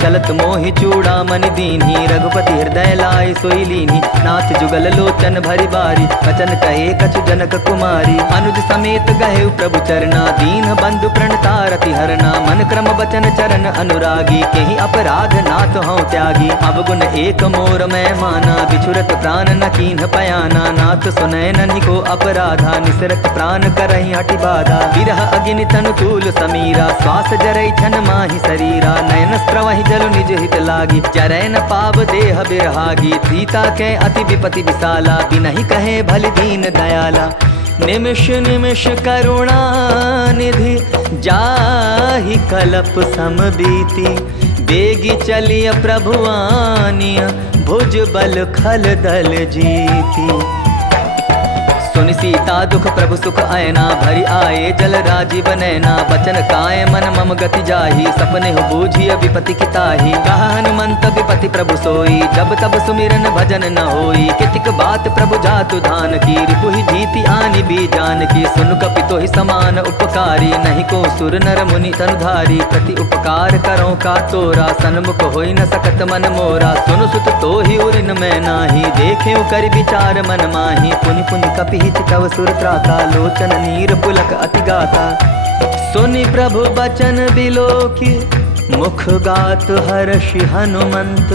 चलत मोहि चूड़ामणि दीन्ही, रघुपति हृदय लाय सोई लीन्ही। नाथ जुगल लोचन भरि बारी, वचन कहे कछु जनक कुमारी। अनुज समेत गहेउ प्रभु चरना, दीन बंधु प्रणतारति हरना। मन क्रम वचन चरण अनुरागी, केहि अपराध नाथ हौं त्यागी। अवगुण एक मोर मैं माना, बिछुरत प्राण न कीन्ह पयाना। नाथ सुनय नन्हि को अपराधा, निसरत प्राण करहि हठि बाधा। विरह अग्नि तनु तूल समीरा, श्वास जरै छन माहि शरीरा। नयन स्त्रवहि जल निज हित लागी, चरै न पाव देह बिरहागी। सीता के अति विपति विशाला, बिनहि कहे भलि दीन दयाला। निमिष निमिष करुणा निधि, जाहि कलप सम बीती। बेगी चलिय प्रभु आनिय, भुज बल खल दल जीती। सुनि सीता दुख प्रभु सुख आयना, भरि आए जल राजीव नैना। बचन काय मन मम गति जाहि, सपने हो बूझिय विपति की ताहि। कहा हनुमंत विपति प्रभु सोई, जब तब सुमिरन भजन न होई। कितिक बात प्रभु जातु धान की, रिपुहि जीति आनि भी जान की। सुन कपि तोहि समान उपकारी, नहीं को सुर नर मुनि तनुधारी। प्रति उपकार करो का तोरा, सन्मुख होई न सकत मन मोरा। सुनु सुत तोहि उरिन मैं नाही, देखेउ कर विचार मन माही। पुनि पुनि कपि तव सुर त्राता, लोचन नीर पुलक अति गाता। सुनि प्रभु बचन बिलोकी, मुख गात हर्षि हनुमंत।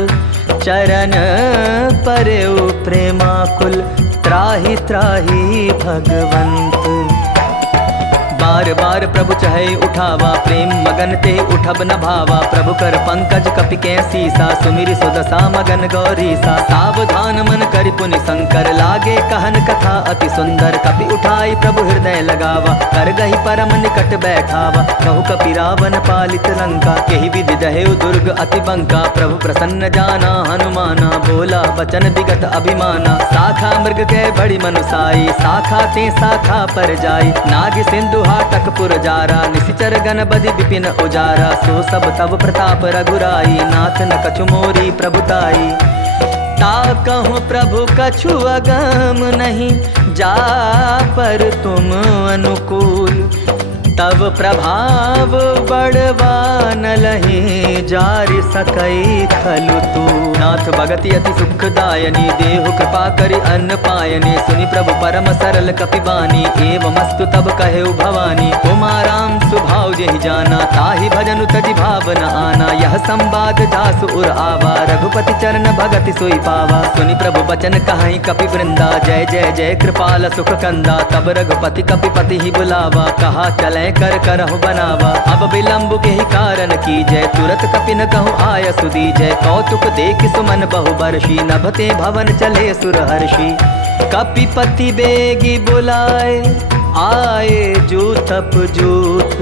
चरण परेउ प्रेमाकुल, त्राहि त्राहि भगवंत। बार बार प्रभु चहे उठावा, प्रेम मगन ते उठब न भावा। प्रभु कर पंकज कपि के सीसा, सुमिरि सुदशा मगन गौरीसा। सावधान मन करि पुनि शंकर, लागे कहन कथा अति सुंदर। कपि उठाई प्रभु हृदय लगावा, कर गहि परम निकट बैठावा। कहु कपि रावण पालित लंका, केहि विधि जहेउ दुर्ग अति बंका। प्रभु प्रसन्न जाना हनुमाना, बोला बचन विगत अभिमाना। शाखा मृग के बड़ी मनुसाई, शाखा ते शाखा पर जाई। नाग सिंधु हाटक पुरजारा, निशिचर गण बदि विपिन उजारा। सो सब तब प्रताप रघुराई, नाथ न कछु मोरी प्रभुताई। ता कहूँ प्रभु कछु अगम नहीं, जा पर तुम अनुकूल। तब प्रभाव बड़वा न लही जारि सकई खलु तू। नाथ भगति अति सुखदायनी देहु कृपा करि अन्न पायनी। सुनि प्रभु परम सरल कपिबानी एवमस्तु तब कहेउ भवानी। उमा राम स्वभाव जेहि जाना ताहि भजनु तजि भाव न आना। यह संवाद जासु उर आवा रघुपति चरण भगति सोई पावा। सुनि प्रभु बचन कहाई कपि वृंदा जय जय जय कृपाल सुख कंदा। तब रघुपति कपिपति ही बुलावा कहा चले कर करहु बनावा। अब विलंब के ही कारण की जय तुरत कपि न कहु आय सुदी जय। कौतुक देख सुमन बहु बरषी नभते भवन चले सुर हर्षि। कपिपति बेगी बुलाए आए जूथप जूथ।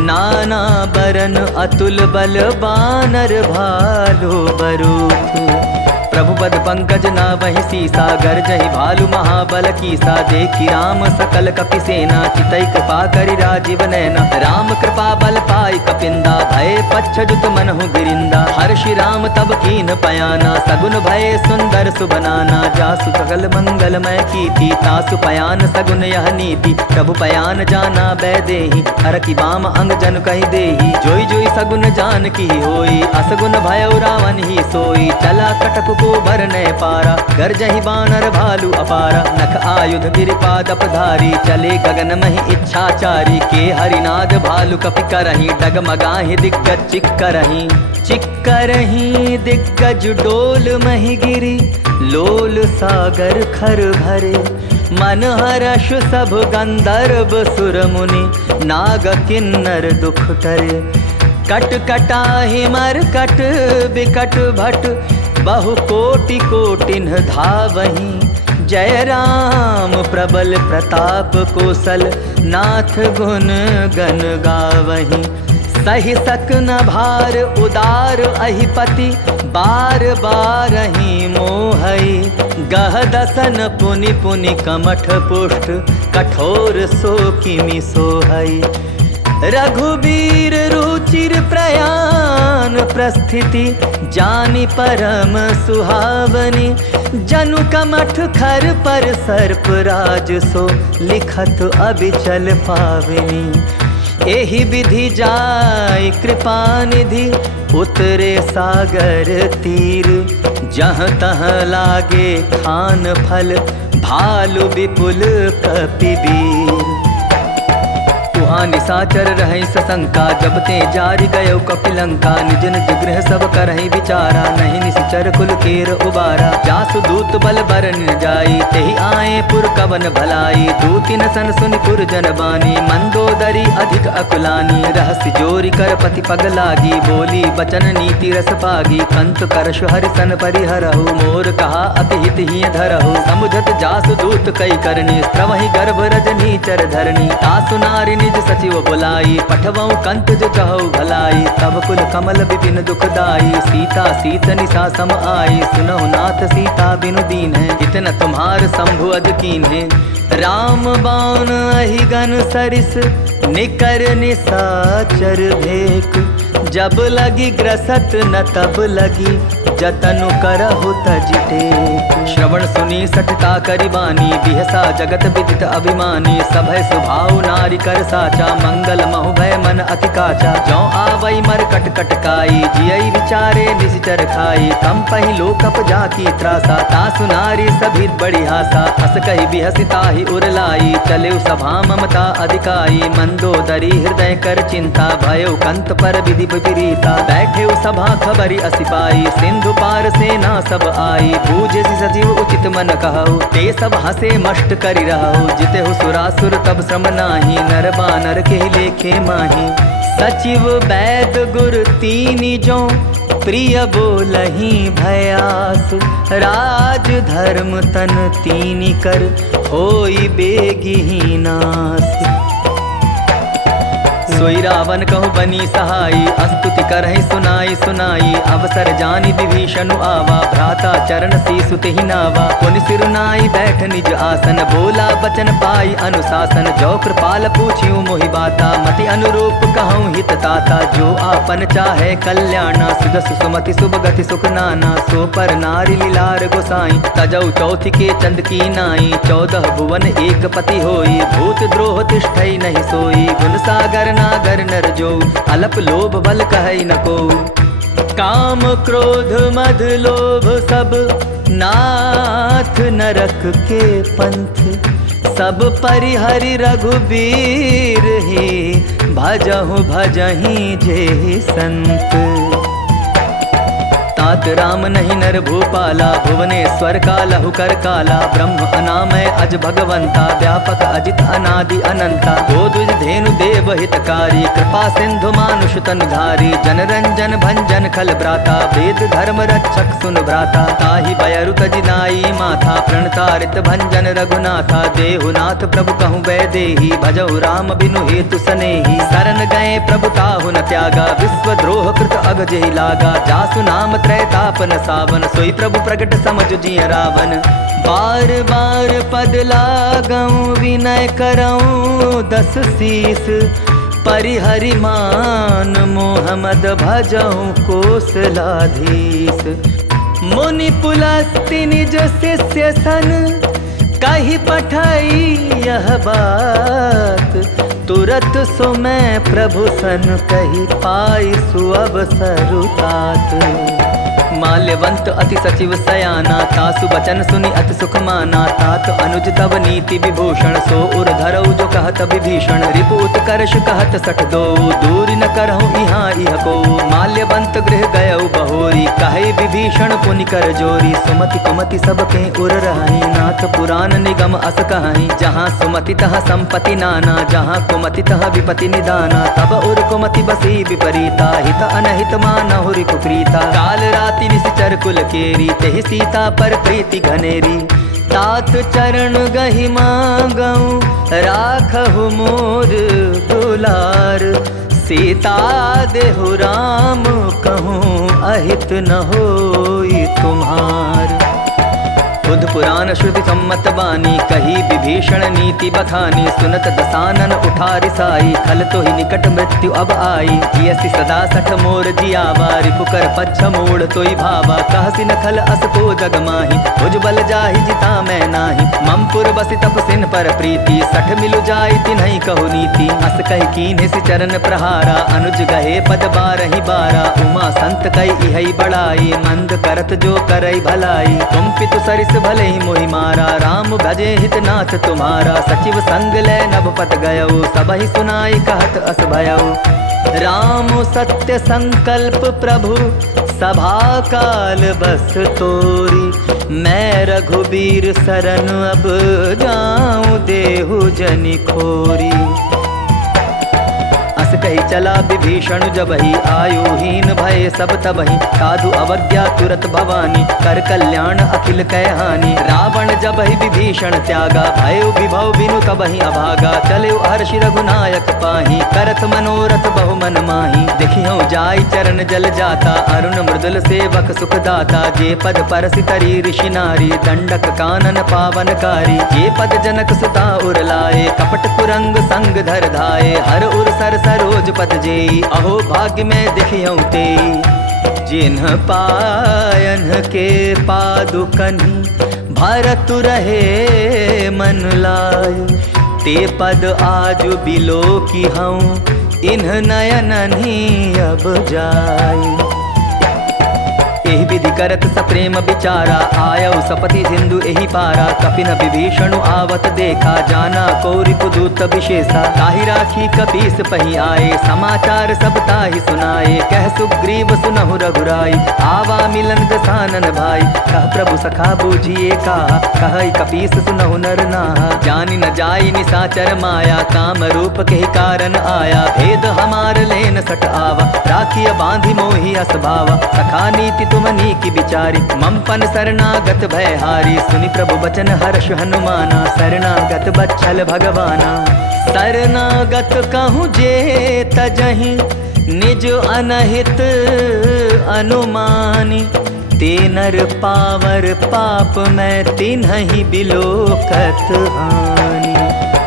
नाना बरन अतुल बल बानर भालो बरूथ। प्रभु पद पंकज नावहि सीसा गर्जहि भालु महाबल कीसा। देखि राम सकल कपि सेना चितई कृपा करि राजीव नैना। राम कृपा बल पाई कपिंदा भय पच्छजुत मनहु गिरिंदा। हर्षि राम तब कीन पयाना सगुन भय सुंदर सुबनाना। जासु सकल मंगलमय कीर्ति तासु पयान सगुन यह नीति। प्रभु पयान जाना बैदेहि हर की बाम अंग जन कहि देहि। जोई जोई सगुन जान की होई असगुन भय रावण ही सोई। चला कटक को भरने पारा गर्जहि बानर भालु अपारा। नख आयुध गिरिपाद अपधारी चले गगन महि इच्छाचारी। के हरिनाद भालु कपि करहि डगमगाहि दिग्गज चिक्करहि। चिक्करहि दिग्गज डोल महि गिरि लोल सागर खर भरे। मन हर्ष सब गंधर्व सुर मुनि नाग किन्नर दुख टरे। कट कटाहि मर कट बिकट भट बहु कोटि कोटिन धावहि। जय राम प्रबल प्रताप कौशल नाथ गुण गण गावहि। सहि सक न भार उदार अहिपति बार बार ही मोहई। गह दसन पुनि पुनि कमठ पुष्ट कठोर सो किमि सोहई। रघुबीर रुचिर प्रयाण प्रस्थिति जानि परम सुहावनी। जनु कमठ खर पर सर्प राज सो लिखत अबिचल पावनी। एहि विधि जाय कृपा निधि उतरे सागर तीर। जहाँ तहाँ लागे खान फल भालु विपुल कपिवीर। तुहां निशाचर रहै सशंका जब ते जारि गयो कपिलंका। निज निज गृह सब करहि विचारा नहीं निश्चर कुल केर उबारा। जासु दूत बल बर न जाई तेहि आए पुर कवन भलाई। दूतिन सन सुनि पुर जन बानी मंदोदरी अधिक अकुलानी। रहस्य जोरी कर पति पग लागी बोली बचन नीति रस पागी। कंत करश हरिसन परिहरहु मोर कहा अति हित ही धरहु। समुझत जासु दूत कई करनी स्त्रवहि गर्भ रजनी चर धरनी। तासु नारी निज सचिव बुलाई पठवऊ कंत जो कहऊ भलाई। तब कुल कमल विपिन दुखदाई सीता सीत निशा सम आई। सुनहु नाथ सीता बिनु दीन है इतना तुम्हार शंभु अज कीन है। राम बाण अहिगन सरिस निकर निशाचर भेक। जब लगी ग्रसत न तब लगी जतनु करहु तज टेक। श्रवण सुनी सठता करिबानी बिहसा जगत विदित अभिमानी। सभय स्वभाव नारी कर साचा मंगल महु भय मन अति काचा। जौ आवई मर कट कटकाई जियई विचारे निश्चर खाई। कम पही लोकप जाकी त्रासा तासु नारी सभी बड़ी हासा। हस कही बिहसिता ही उरलाई चले सभा ममता अधिकाई। मंदोदरी हृदय कर चिंता भयो कंत पर विधि विपरीता। बैठे सभा खबरी असिपाई सिंधु पार सेना सब आई। बूझे सजीव उचित मन कहु ते सब हसे मष्ट करि रहु। जिते हु सुरासुर तब श्रम नाही नर बानर के लेखे माही। सचिव वैद गुर तीनि जो प्रिय बोलहि भयास। राज धर्म तन तीनि कर होई बेगी नास। सोई रावण कहु बनी सहाई, अस्तुति करहि सुनाई सुनाई। अवसर जानि विभीषण आवा, भ्राता चरण सीसु तेहि नावा। पुनि सिरुनाई बैठ निज आसन, बोला बचन पाई अनुशासन। जो कृपाल पूछियो मोहि बाता, मति अनुरूप कहूँ हित ताता। जो आपन चाहे कल्याणा, सुजस सुमति शुभ गति सुख नाना। सो पर नारी लीलार गोसाई, तजौ चौथि के चंद की नाई। 14 भुवन एक पति होई, भूत द्रोह तिष्ठई नहीं सोई। गुण सागर नागर नर जो, अलप लोभ बल कहई न को। काम क्रोध मद लोभ सब नाथ नरक के पंथ। सब परिहरि रघुबीर ही, भजहु भजहि जे संत। तात राम नहीं नर भूपाला, भुवनेश्वर कालहु कर काला। ब्रह्म अनामय अज भगवंता, व्यापक अजित अनादि अनंता। गोदुज धेनु देव हितकारी, कृपा सिंधु मानुष तनुधारी। जनरंजन भंजन खल भ्राता, वेद धर्म रक्षक सुन भ्राता। ताहि बयरु तजिनाई माथा, प्रणतारित भंजन रघुनाथा। देहुनाथ प्रभु कहूँ वैदेही, भजहु राम बिनु हेतु सनेही। शरण गए प्रभु ताहु न त्यागा, विश्वद्रोह कृत अग जेहि लागा। जासु नाम तापन सावन, सोई प्रभु प्रगट समझ जिय रावण। बार बार पद लागऊं, विनय करऊं 10 शीस। परिहरि मान मोहम्मद, भजऊं कोसलाधीश। मुनि पुलस्ति निज शिष्य सन, कही पठाई यह बात। तुरत सो मैं प्रभु सन, कही पाई सुअवसरु तात। माल्यवंत अति सचिव सयाना, तासु बचन सुनि अति सुख माना। तात अनुज तब नीति विभूषण, सो उर धरऊ जो कहत विभीषण। रिपु उत्कर्ष कहत सठ दो, दूर न करहु इहाँ इह को। माल्यवंत गृह गयऊ बहोरी, कहे विभीषण पुनि कर जोरी। सुमति कुमति सबके उर रहाई, नाथ पुराण निगम अस कहाई। जहाँ सुमति तहाँ संपत्ति नाना, जहाँ कुमति तहाँ विपति निदाना। तब उर कुमति बसी विपरीता, हित अनहित मानहु रिपु प्रीता। काल राति निश्चर कुल केरी, तेहि सीता पर प्रीति घनेरी। तात चरण गहि मांगऊं, राखहु मोर दुलार। सीता देहु राम कहूँ, अहित न होई तुम्हार। बुध पुराण श्रुति सम्मत बानी, कही विभीषण नीति बखानी। सुनत दसानन उठा रिसाई, खल तो ही निकट मृत्यु अब आई। जियसि सदा सठ मोर जियावा, रिपुकर पच्छ मोड़ तोई भावा। कहसि न खल अस को जग माही, भुज बल जाहि जिता मैं नाही। ममपुर बसि तपसिन पर प्रीति, सठ मिलु जाई तिन्हि कहु नीति। अस कहि कीन्हे सि चरण प्रहारा, अनुज गहे पद बारहि बारा। उमा संत कई इहै बड़ाई, मंद करत जो करई भलाई। तुम पितु सरिस भले ही मोहि मारा, राम भजे हित नाथ तुम्हारा। सचिव संग ले नभपत गयऊ, सबहि सुनाई कहत अस भयऊ। राम सत्य संकल्प प्रभु, सभा काल बस तोरी। मैं रघुबीर सरन अब जाऊं, देहु जनि खोरी। अस कही चला विभीषण जबहि, आयुहीन भय सब तबहि। साधु अवज्ञा तुरत भवानी, कर कल्याण अखिल कै हानि। रावण जबहि विभीषण त्यागा, भयो विभव बिनु तबहि अभागा। चले हर्षि रघुनायक पाही, करत मनोरथ बहु मन माही। देखियो जाई चरण जल जाता, अरुण मृदुल सेवक सुख दाता। जे पद परसि तरी ऋषि नारी, दंडक कानन पावनकारी। जे पद जनक सुता उर लाए, कपट कुरंग संग धर धाये। हर उर सर सरोज पद जेई, अहो भाग्य में देखियौ ते। जिन्ह पायन के पादुकनि, भरतु रहे मन लाय। ते पद आज बिलो की हूँ, इन्ह नयननि अब जाय। एहि विधि करत सप्रेम विचारा, आयौ सपति सिंधु एहि पारा। कपिन विभीषण आवत देखा, जाना कौरि पुदूत विशेषा। ताहि राखी कपीस पहि आए, समाचार सब ताहि सुनाए। कह सुग्रीव सुनहु रघुराई, आवा मिलन दसानन भाई। कह प्रभु सखा बूझिए कहा, कहै कपीस सुनहु नर नाहा। जानि न जाई निसाचर माया, काम रूप के कारण आया। भेद हमार लेन सट आवा, राखिय बांधि मोहि अस भावा। सखा नीति तुम वाल्मीकि बिचारी, मम पन शरणागत भयहारी। सुनि प्रभु बचन हर्ष हनुमाना, शरणागत बच्छल भगवाना। शरणागत कहूँ जे तजहि, निज अनहित अनुमानी। ते नर पावर पाप मैं तिन्हि बिलोकत हानि।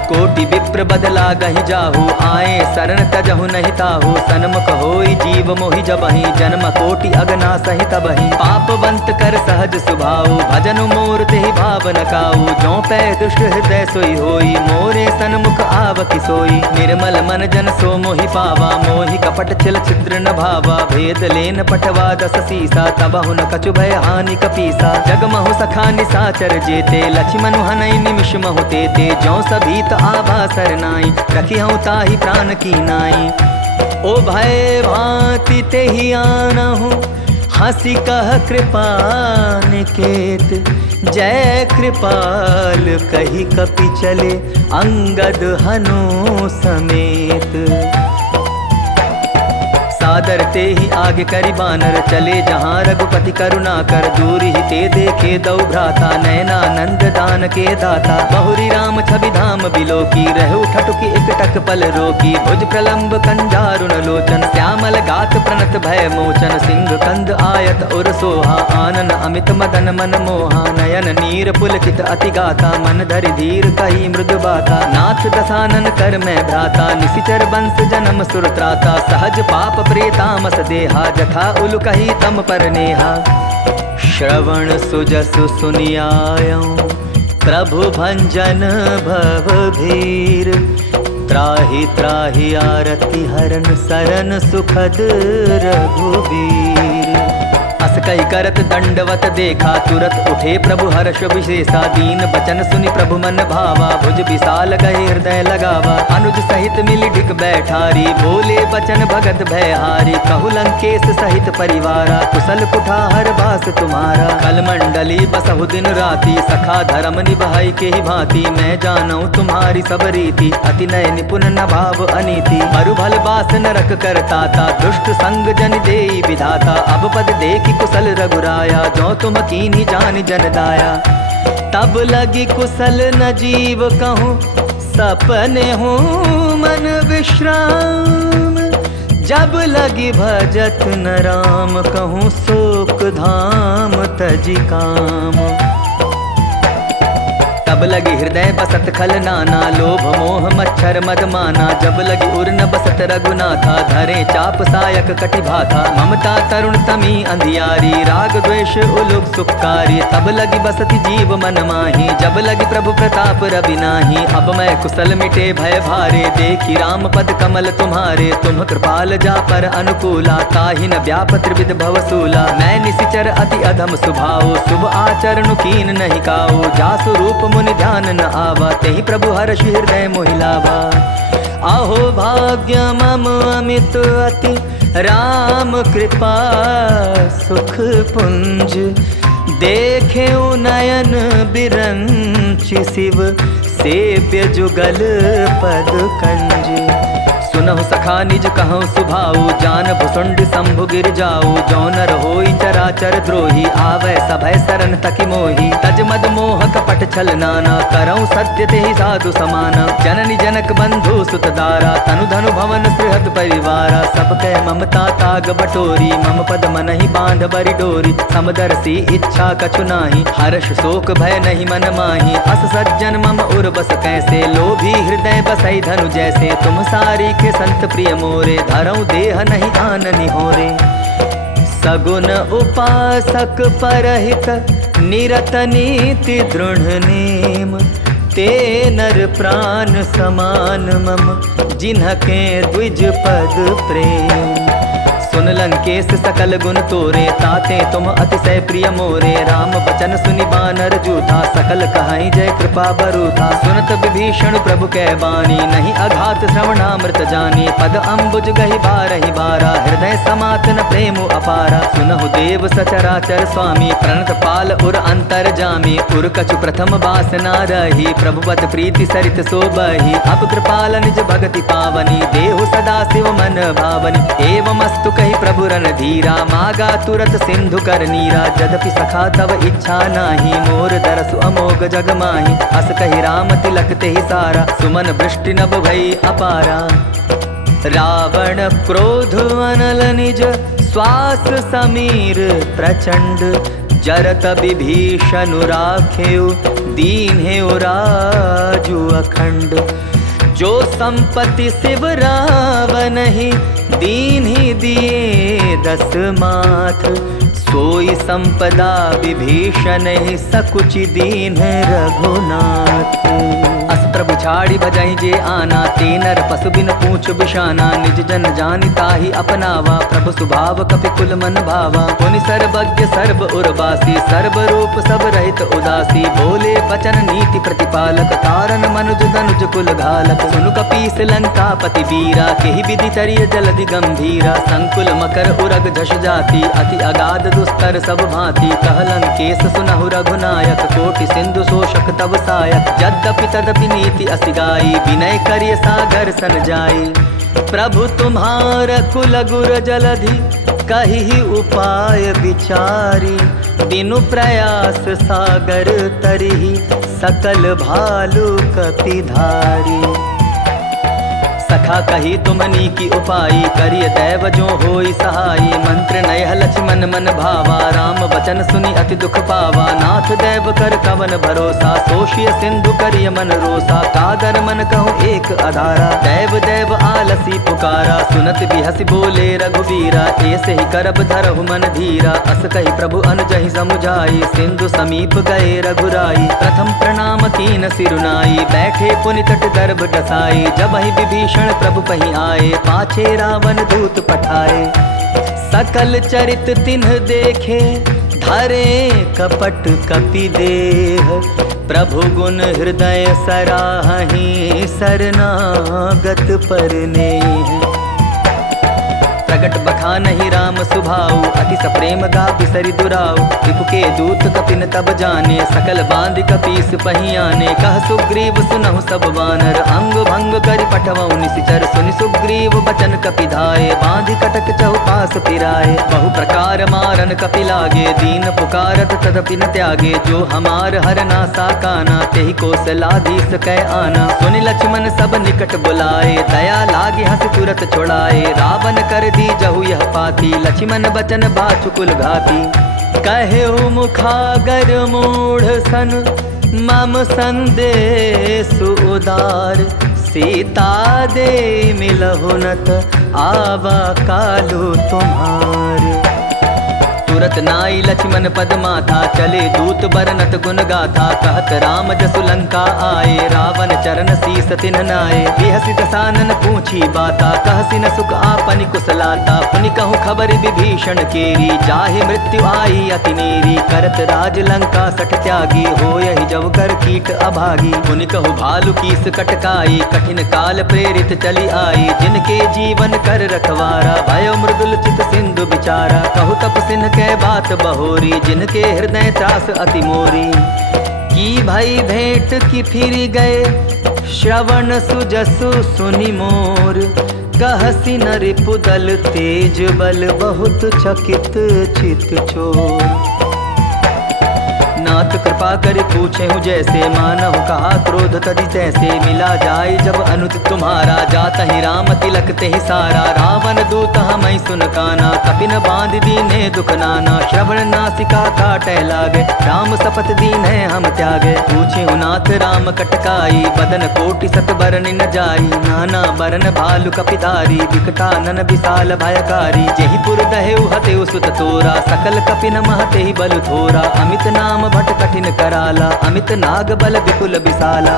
कोटि विप्र बदला गहि जाहु, आए शरण तजहु नहीं ताहु। सन्मुख होई जीव मोहि जबहि, जन्म कोटि अगना सहित बहि। पापवंत कर सहज सुभाऊ, भजन मोर तेहि भाव न काऊ। जो पै दुष्ट हृदय सोई होई, मोरे सन्मुख आवकी सोई। निर्मल मन जन सो मोहि पावा, मोहि कपट छिल छिद्र न भावा। भेद लेन पटवा दस सीसा, तबहु न कछु भय हानि कपीसा। जगमहु सखा निसाचर जेते, लक्ष्मण हनई निमिष महु तेते। ज्यों सभीत आभा सरनाई, रखी हूँ ताहि प्राण की नाई। ओ भय भांति तेहि आनहु, हंसी कह कृपा निकेत। जय कृपाल कही कपि चले, अंगद हनु समेत। सादर ते ही आगे करि बानर, चले जहाँ रघुपति करुणा कर। दूरि ही ते देखे दौ भ्राता, नयनानंद दान के दाता। बहुरी राम छवि धाम बिलोकी, रहु ठटुकी एकटक पल रोकी। भुज प्रलंब कंजारुण लोचन, श्यामल गात प्रणत भय मोचन। सिंह कंद आयत उर सोहा, आनन अमित मदन मन मोहा। नयन नीर पुलकित अति गाता, मन धरि धीर कही मृदु बाता। नाथ दसानन कर मैं भ्राता, निशिचर बंस जन्म सुर त्राता। सहज पाप प्रेतामस देहा, जथा उलु कही तम पर नेहा। श्रवण सुजसु सुनियायऊं, प्रभु भंजन भव भीर। त्राहि त्राहि आरति हरन, सरन सुखद रघुबीर। अस कही करत दंडवत देखा, तुरत उठे प्रभु हर्ष विशेषा। दीन बचन सुनि प्रभु मन भावा, भुज विशाल गए हृदय लगावा। अनुज सहित मिली ढिक बैठारी, बोले बचन भगत भयहारी। कहु लंकेश सहित परिवारा, कुशल कुठार बास तुम्हारा। कल मंडली बसहु दिन राति, सखा धर्म निभाई के ही भांति। मैं जानूं तुम्हारी सब रीति, अति नय निपुण न भाव अनीति। मरुभल बास नरक करताता, दुष्ट संग जन देई विधाता। अब पद देखी कुशल रघुराया, जो तुम कीन्ही जान जन दाया। तब लगी कुशल न जीव कहूँ, सपने हूँ मन विश्राम। जब लगी भजत न राम कहूँ, शोक धाम तजि काम। तब लगी हृदय बसत खल नाना, लोभ मोह मच्छर मद माना। जब लगी उर न बसत रघुनाथा, धरे चाप सायक कटि भाथा। ममता तरुण तमी अंधियारी, राग द्वेष उलुक सुखकारी। तब लगी बसति जीव मन माही, जब लगी प्रभु प्रताप रवि नाही। अब मैं कुशल मिटे भय भारे, देखी राम पद कमल तुम्हारे। तुम कृपाल जा पर अनुकूला, ताहि न व्याप त्रिविध भवसूला। मैं निशिचर अति अधम सुभाओ, शुभ आचरण कीन नहीं काओ। जासु रूप मुनि ध्यान न आवा, तेहि प्रभु हर्ष हृदय मोहिलावा। आहो भाग्य मम अमित अति, राम कृपा सुख पुंज। देखे नयन बिरंचि, शिव सेव्य जुगल पद कंज। सुनहु सखा निज कहूँ सुभाऊ, जान भुसुंड शंभु गिर जाऊ। जो नर होई चराचर द्रोही, आवै सभय सरन तकि मोही। तज मद मोह कपट छल नाना, करऊँ सत्य तेहि साधु समाना। जननी जनक बंधु सुत दारा, तनु धनु भवन सुहृद परिवारा। सब कह ममता ताग बटोरी, मम पद मनहि बांध बरि डोरी। समदर्शी इच्छा कछु नाही, हर्ष शोक भय नहीं मन माही। अस सज्जन मम उर बस कैसे, लोभी हृदय बसई धनु जैसे। तुम सारी के संत प्रिय मोरे, धरऊं देह नहीं आननि होरे। सगुन उपासक परहित, निरत नीति दृढ़ नेम। ते नर प्राण समान मम, जिन्हके द्विज पद प्रेम। सुन लंकेश सकल गुण तोरे, ताते तुम अतिशय प्रिय मोरे। राम बचन सुनि बानर जूठा, सकल कहाई जय कृपा बरूथा। सुनत विभीषण प्रभु कै बानी, नहीं अघात श्रवणामृत जानी। पद अम्बुज गहि बारहि बारा, हृदय हृदय समात न प्रेम अपारा। सुनहु देव सचराचर स्वामी प्रणत पाल उर अंतर जामी। उर कछु प्रथम बासना रही प्रभुपत प्रीति सरित सोबही। अब कृपाल निज भगति पावनी देहु सदा शिव मन भावनी। एवं अस्तु कही प्रभु रन धीरा मागा तुरत सिंधु कर नीरा। यद्यपि सखा तव इच्छा नाही मोर दरसु अमोघ जग माही। अस कही राम तिलक तेहि सारा सुमन वृष्टि नभ भई अपारा। रावण क्रोध अनल निज श्वास समीर प्रचंड। जरत विभीषण राखेउ दीन्हेउ राजु अखंड। जो संपत्ति शिव रावण ही दीन्हि दिए दस माथ। सोई संपदा विभीषण ही सकुचि दीन रघुनाथ। अस प्रभु छाड़ी भजहि जे आना ते नर पशु बिन पूछ बिशाना। निज जन जानि ताहि अपनावा प्रभु स्वभाव कपि कुल मन भावा। पुनि सर्वज्ञ सर्व उर्वासी सर्व रूप सब रहित उदासी। बोले वचन नीति प्रतिपालक तारन मनुज धनुज कुल घालक। सुनु कपीस लंकापति वीरा केहि विधि तरिय जलधि गंभीरा। संकुल मकर उरग झष जाति अति अगाध दुस्तर सब भांति। कह लंकेश सुनहु रघुनायक कोटि सिंधु शोषक तब सायक। यद्यपि तदपि नीति असिगाई विनय करिय सागर सन जाई। प्रभु तुम्हार कुल गुर जलधि कहि उपाय विचारी। बिनु प्रयास सागर तरिहि सकल भालु कपिधारी। सखा कही तुमनी की उपाई करिय दैव जो होई सहाई। मंत्र नयह लक्ष्मण मन भावा राम वचन सुनि अति दुख पावा। नाथ दैव कर कवन भरोसा सोषिय सिंधु करिय मन रोसा। कागर मन कहूँ एक आधारा दैव दैव आलसी पुकारा। सुनत बिहसि बोले रघुवीरा ऐसे ही करब धरहु मन धीरा। अस कही प्रभु अनुजहि समुझाई सिंधु समीप गए रघुराई। प्रथम प्रणाम कीन सिरुनाई बैठे पुनि तट गर्भ डसाई। जब ही विभीषण प्रभु पही आए पाछे रावण दूत पठाए। सकल चरित तिन्ह देखे धरे कपट कपि देह। प्रभु गुण हृदय सराहि शरणागत परनेह। प्रगट बखानहि राम सुभाऊ अति सप्रेम गा बिसरि दुराऊ। रिपु के दूत कपिन तब जाने सकल बांध कपीस पहियाने। कह सुग्रीव सुनहु सब वानर अंग भंग करि पठवउ निशिचर। सुनि सुग्रीव बचन कपि धाये बांधि कटक चहुपास फिराए। बहु प्रकार मारन कपि लागे दीन पुकारत तदपि न त्यागे। जो हमार हरना साकाना तेहि कौशलाधीश कै आना। सुनि लक्ष्मण सब निकट बुलाए दया लागे हंस तुरत छुड़ाए। रावण कर दी जहु यह पाती लक्ष्मण बचन बाचुकुल घाती। कहेउ मुखागर मूढ़ सन मम संदेश उदार। सीता दे मिलहु नत आवा कालु तुम्हार। तुरत नाई लक्ष्मण पद माथा चले दूत बरनत गुण गाथा। कहत राम जसु लंका आए रावण चरण शीस तिन्ह नाए। बिहसि दसानन पूछी बाता कहसि न सुख आपनि कुशलाता। पुनि कहूँ खबर विभीषण केरी जाहि मृत्यु आई अति नेरी। करत राज लंका सठ त्यागी होयहि जब कर कीट अभागी। पुनि कहूँ भालु कीस कटकाई कठिन काल प्रेरित चली आई। जिनके जीवन कर रखवारा भयो मृदुल चित सिंधु बिचारा। कहु तप सिन्ह के बात बहोरी जिनके हृदय त्रास अति मोरी। की भई भेंट की फिर गए श्रवण सुजसु सुनि मोर। कहसि न रिपुदल तेज बल बहुत चकित चित चोर। नाथ कृपा कर पूछे हूँ जैसे मानहु कहा क्रोध तदि तैसे। मिला जाय जब अनुत तुम्हारा जात ही राम तिलक तेहि सारा। रावण दूत हमई सुन काना कपिन बांध दीने दुख नाना। श्रवण नासिका काटै लागे राम शपथ दीन है हम त्यागे। पूछे हूँ नाथ राम कटकाई बदन कोटि सत बरन न जाई। नाना बरन भालु कपिधारी विकटानन विशाल भयकारी। जेहि पुर दहेउ हतेउ सुत तोरा सकल कपिन महतेहि बल थोरा। अमित नाम भट कठिन कराला अमित नाग बल विपुल विशाला।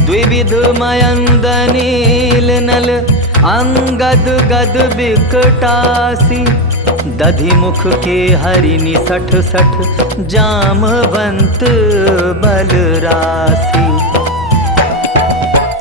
द्विविध मयंद नील नल अंगद गद विकटासी। दधि मुख के हरिनि सठ सठ जामवंत बल राशि।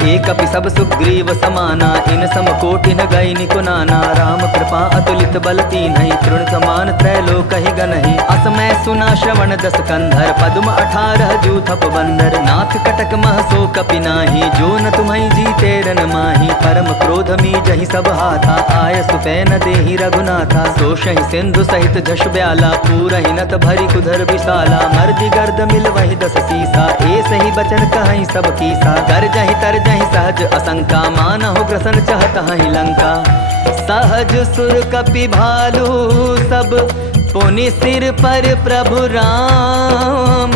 एकपि सब सुग्रीव समाना, इन सम कोटि न गई निको नाना। राम कृपा अतुलित बल तीन्हि, तृण समान त्रैलोक ही गनहि। असमय सुना श्रवण दस कंधर, पद्म 18 जूथप बंदर। नाथ कटक मह सो कपि नाही, जो न तुम्हि जीते रन माही। परम क्रोध मी जहि सब हाथा, आय सुपै न देहि रघुनाथा। सोषहि सिंधु सहित जश ब्याला, पूरहि नत भरी कुधर विशाला। मर्दि गर्द मिल वही 10 सीसा, ए सही बचन कहहि सब कीसा। कर जहि तर जहि सहज असंका, मानहु ग्रसन चहत हहि लंका। सहज सुर कपि भालू सब, पुनि सिर पर प्रभु राम।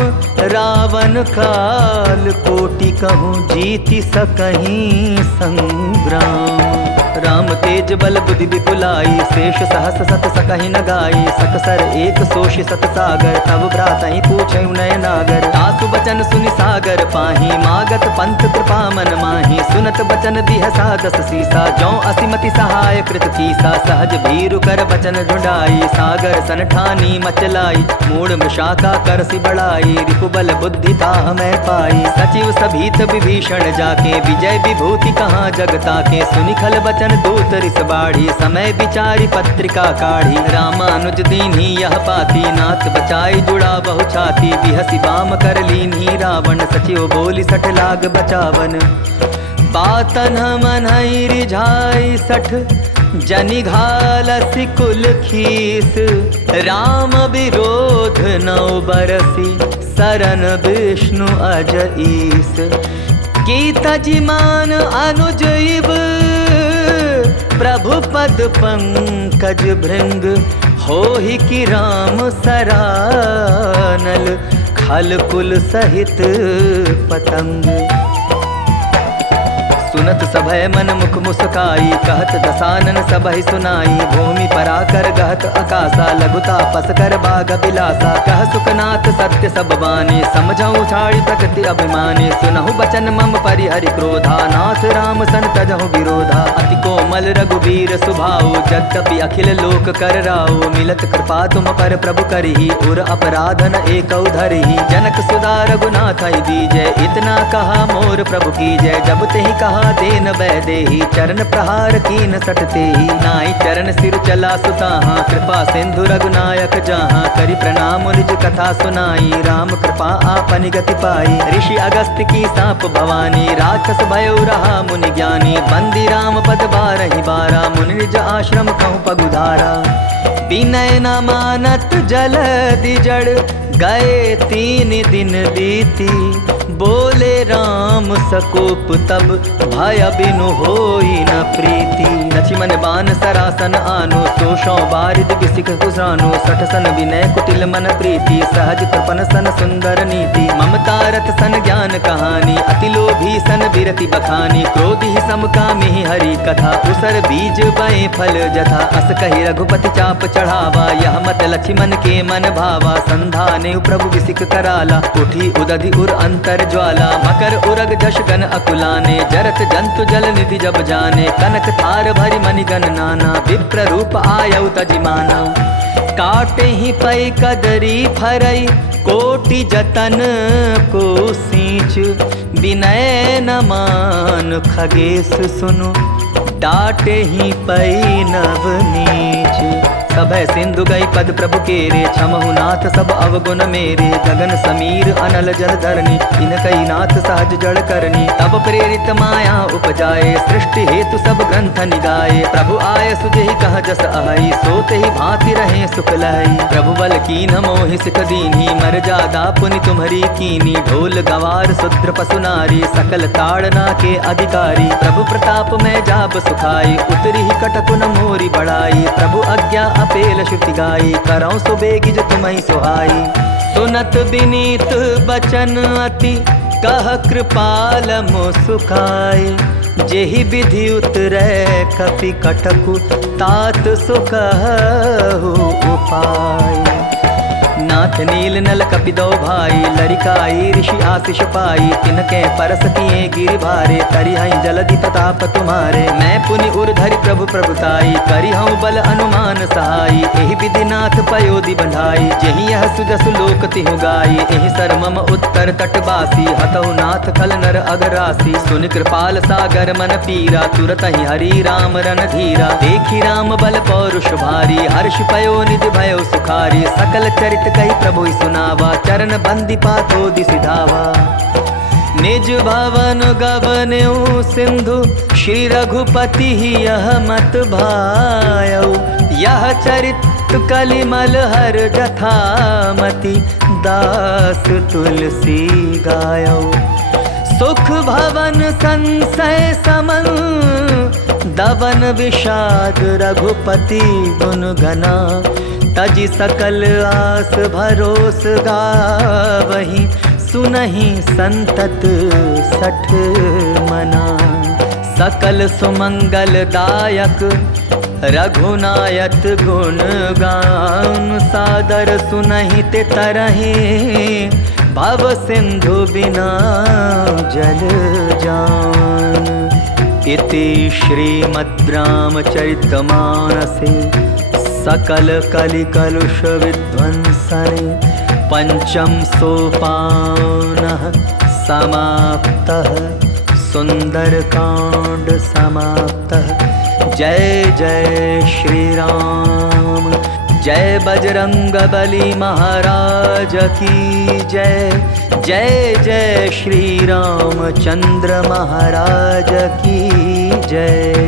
रावण काल कोटि कहूँ, जीति सकहीं संग्राम। राम तेज बल बुद्धि विपुलाई, शेष सहस सत सकहि न गाई। सकसर एक सोषि सत सागर, तब भ्रातहि पूछेउ नय नागर। तासु बचन सुनि सागर पाही, मागत पंथ कृपा मन माही। सुनत बचन बिहसा 10 सीसा, जौ असिमति सहाय कृत कीसा। सहज भीरु कर बचन ढुंढाई, सागर सन ठानी मचलाई। मूढ़ मृषाका करसि बढ़ाई, रिपुबल बुद्धि ताह मैं पाई। सचिव सभीत विभीषण जाके, विजय विभूति कहाँ जगता के। सुनि खल बचन दूत रिस बाढ़ी, समय विचारी पत्रिका काढ़ी। रामानुज दीन्ही यह पाती, नाथ बचाई जुड़ा बहु छाती। बिहसी बाम कर लीन्ही रावण, सचिव बोली सठ लाग बचावन। बातन मनहि रिझाई 60, जनि घालसि कुल खीस। राम विरोध 9 बरसी, सरन विष्णु अज ईस। गीता जिमान अनुज इव, प्रभु पद पंकज भृंग। होहि कि राम सरानल, खल कुल सहित पतंग। सुनत सभय मन मुख मुस्काई, कहत दसानन सबहि सुनाई। भूमि पराकर गहत अकासा, लघुता पस कर बाग बिलासा। कह सुखनाथ सत्य सब बानी, समझऊ छाड़ी प्रकृति अभिमानी। सुनहु बचन मम परिहरि क्रोधा, नाथ राम सन तजहु विरोधा। अति कोमल रघुबीर सुभाऊ, यद्यपि अखिल लोक कर राऊ। मिलत कृपा तुम पर प्रभु करही, उर अपराधन एकौ धरही। जनक सुधा रघुनाथ दीजय, इतना कहा मोर प्रभु की जय। जब तेहि कहा देन वैदेही, चरण प्रहार कीन सटते ही। नाई चरण सिर चला सुताहा, कृपा सिंधु रघुनायक जहाँ। करि प्रणाम निज कथा सुनाई, राम कृपा आपनि गति पाई। ऋषि अगस्त्य की साप भवानी, राक्षस भयो रहा मुनि ज्ञानी। बंदी राम पद 12 बारा, मुनि निज आश्रम कहूँ पगुधारा। विनय न मानत जलधि जड़, गए 3 दिन बीती। बोले राम सकोप तब, भय बिनु होई न प्रीति। लक्ष्मण बान सरासन आनो, सोषौ बारिद बिसिक कुसानो। 60 सन विनय कुटिल मन प्रीति, सहज कृपन सन सुंदर नीति। ममता रत सन ज्ञान कहानी, अति लोभी सन बिरति बखानी। क्रोधि समकामी हरि कथा, उसर बीज बए फल जथा। अस कहि रघुपति चाप चढ़ावा, यह मत लक्ष्मण के मन भावा। संधाने प्रभु बिसिक कराला, उठी उदधि उर अंतर ज्वाला। मकर उरग जश गन अकुलाने, जरत जंतु जल निधि जब जाने। कनक थार भरी मणिगन नाना, विप्र रूप आयउ तजिमाना। काटे ही पै कदरी फरई, कोटि जतन को सींच। विनय न मान खगेश सुनु, डाटे ही पै नव नीच। सभय सिंधु गई पद प्रभु केरे, छमहु नाथ सब अवगुण मेरे। गगन समीर अनल जल धरनी, इनकई नाथ सहज जड़ करनी। तब प्रेरित माया उपजाए, सृष्टि हेतु सब ग्रंथ निगाए। प्रभु आय सुजहि कह जस आई, सोते ही भांति रहे सुख लाई। प्रभु बल कीन मोहि सिख दीन्ही, मर्यादा पुनि तुम्हरी कीनी। ढोल गवार शूद्र पशु नारी, सकल ताड़ना के अधिकारी। प्रभु प्रताप में जाब सुखाई, उतरी ही कटकुन मोरी बढ़ाई। प्रभु आज्ञा अपेल श्रुति गाई, करौं सुबेगी जो तुम्हि सुहाई। सुनत विनीत बचन अति, कह कृपाल मो सुखाई। जेहि विधि उतरै कपि कटकु, तात सो कहु उपाय। नाथ नील नल कपिदो भाई, लरिकाई ऋषि आशीष पाई। तिनके परस किए गिरि भारे, तरि हई जलधि प्रताप तुम्हारे। मैं पुनि उर्धरि प्रभु प्रभुताई, करि हूँ बल अनुमान सहाई। एहि विधि नाथ पयोधि बंधाई, जेहि यह सुजसु लोक तिहु गाई। एहि सर मम उत्तर तटवासी, हतहु नाथ खल नर अगरासी। सुनि कृपाल सागर मन पीरा, तुरत ही हरि राम रन धीरा। देखी राम बल पौरुष भारी, हर्ष पयो निधि भयो सुखारी। सकल चरित कही प्रभु सुनावा, चरण बंदी पातो दिसि धावा। निज भवन गवन्यु सिंधु, श्री रघुपति यह मत भायौ। यह चरित कलिमल हर जथामति, दास तुलसी गायौ। सुख भवन संशय समन, दवन विषाद रघुपति गुण गना। तजि सकल आस भरोस गावहि, सुनहि संतत सठ मना। सकल सुमंगल दायक रघुनायक गुण गान। सादर सुनहि ते तरहि, भव सिंधु बिना जल जान। इति श्रीमद् रामचरितमानसे, सकल कलि कलुष विध्वंसने। पंचम सोपानः समाप्तः, सुंदरकांड समाप्तः। जय जय श्री राम, जय बजरंगबली महाराज की जय। जय जय श्री रामचंद्र महाराज की जय।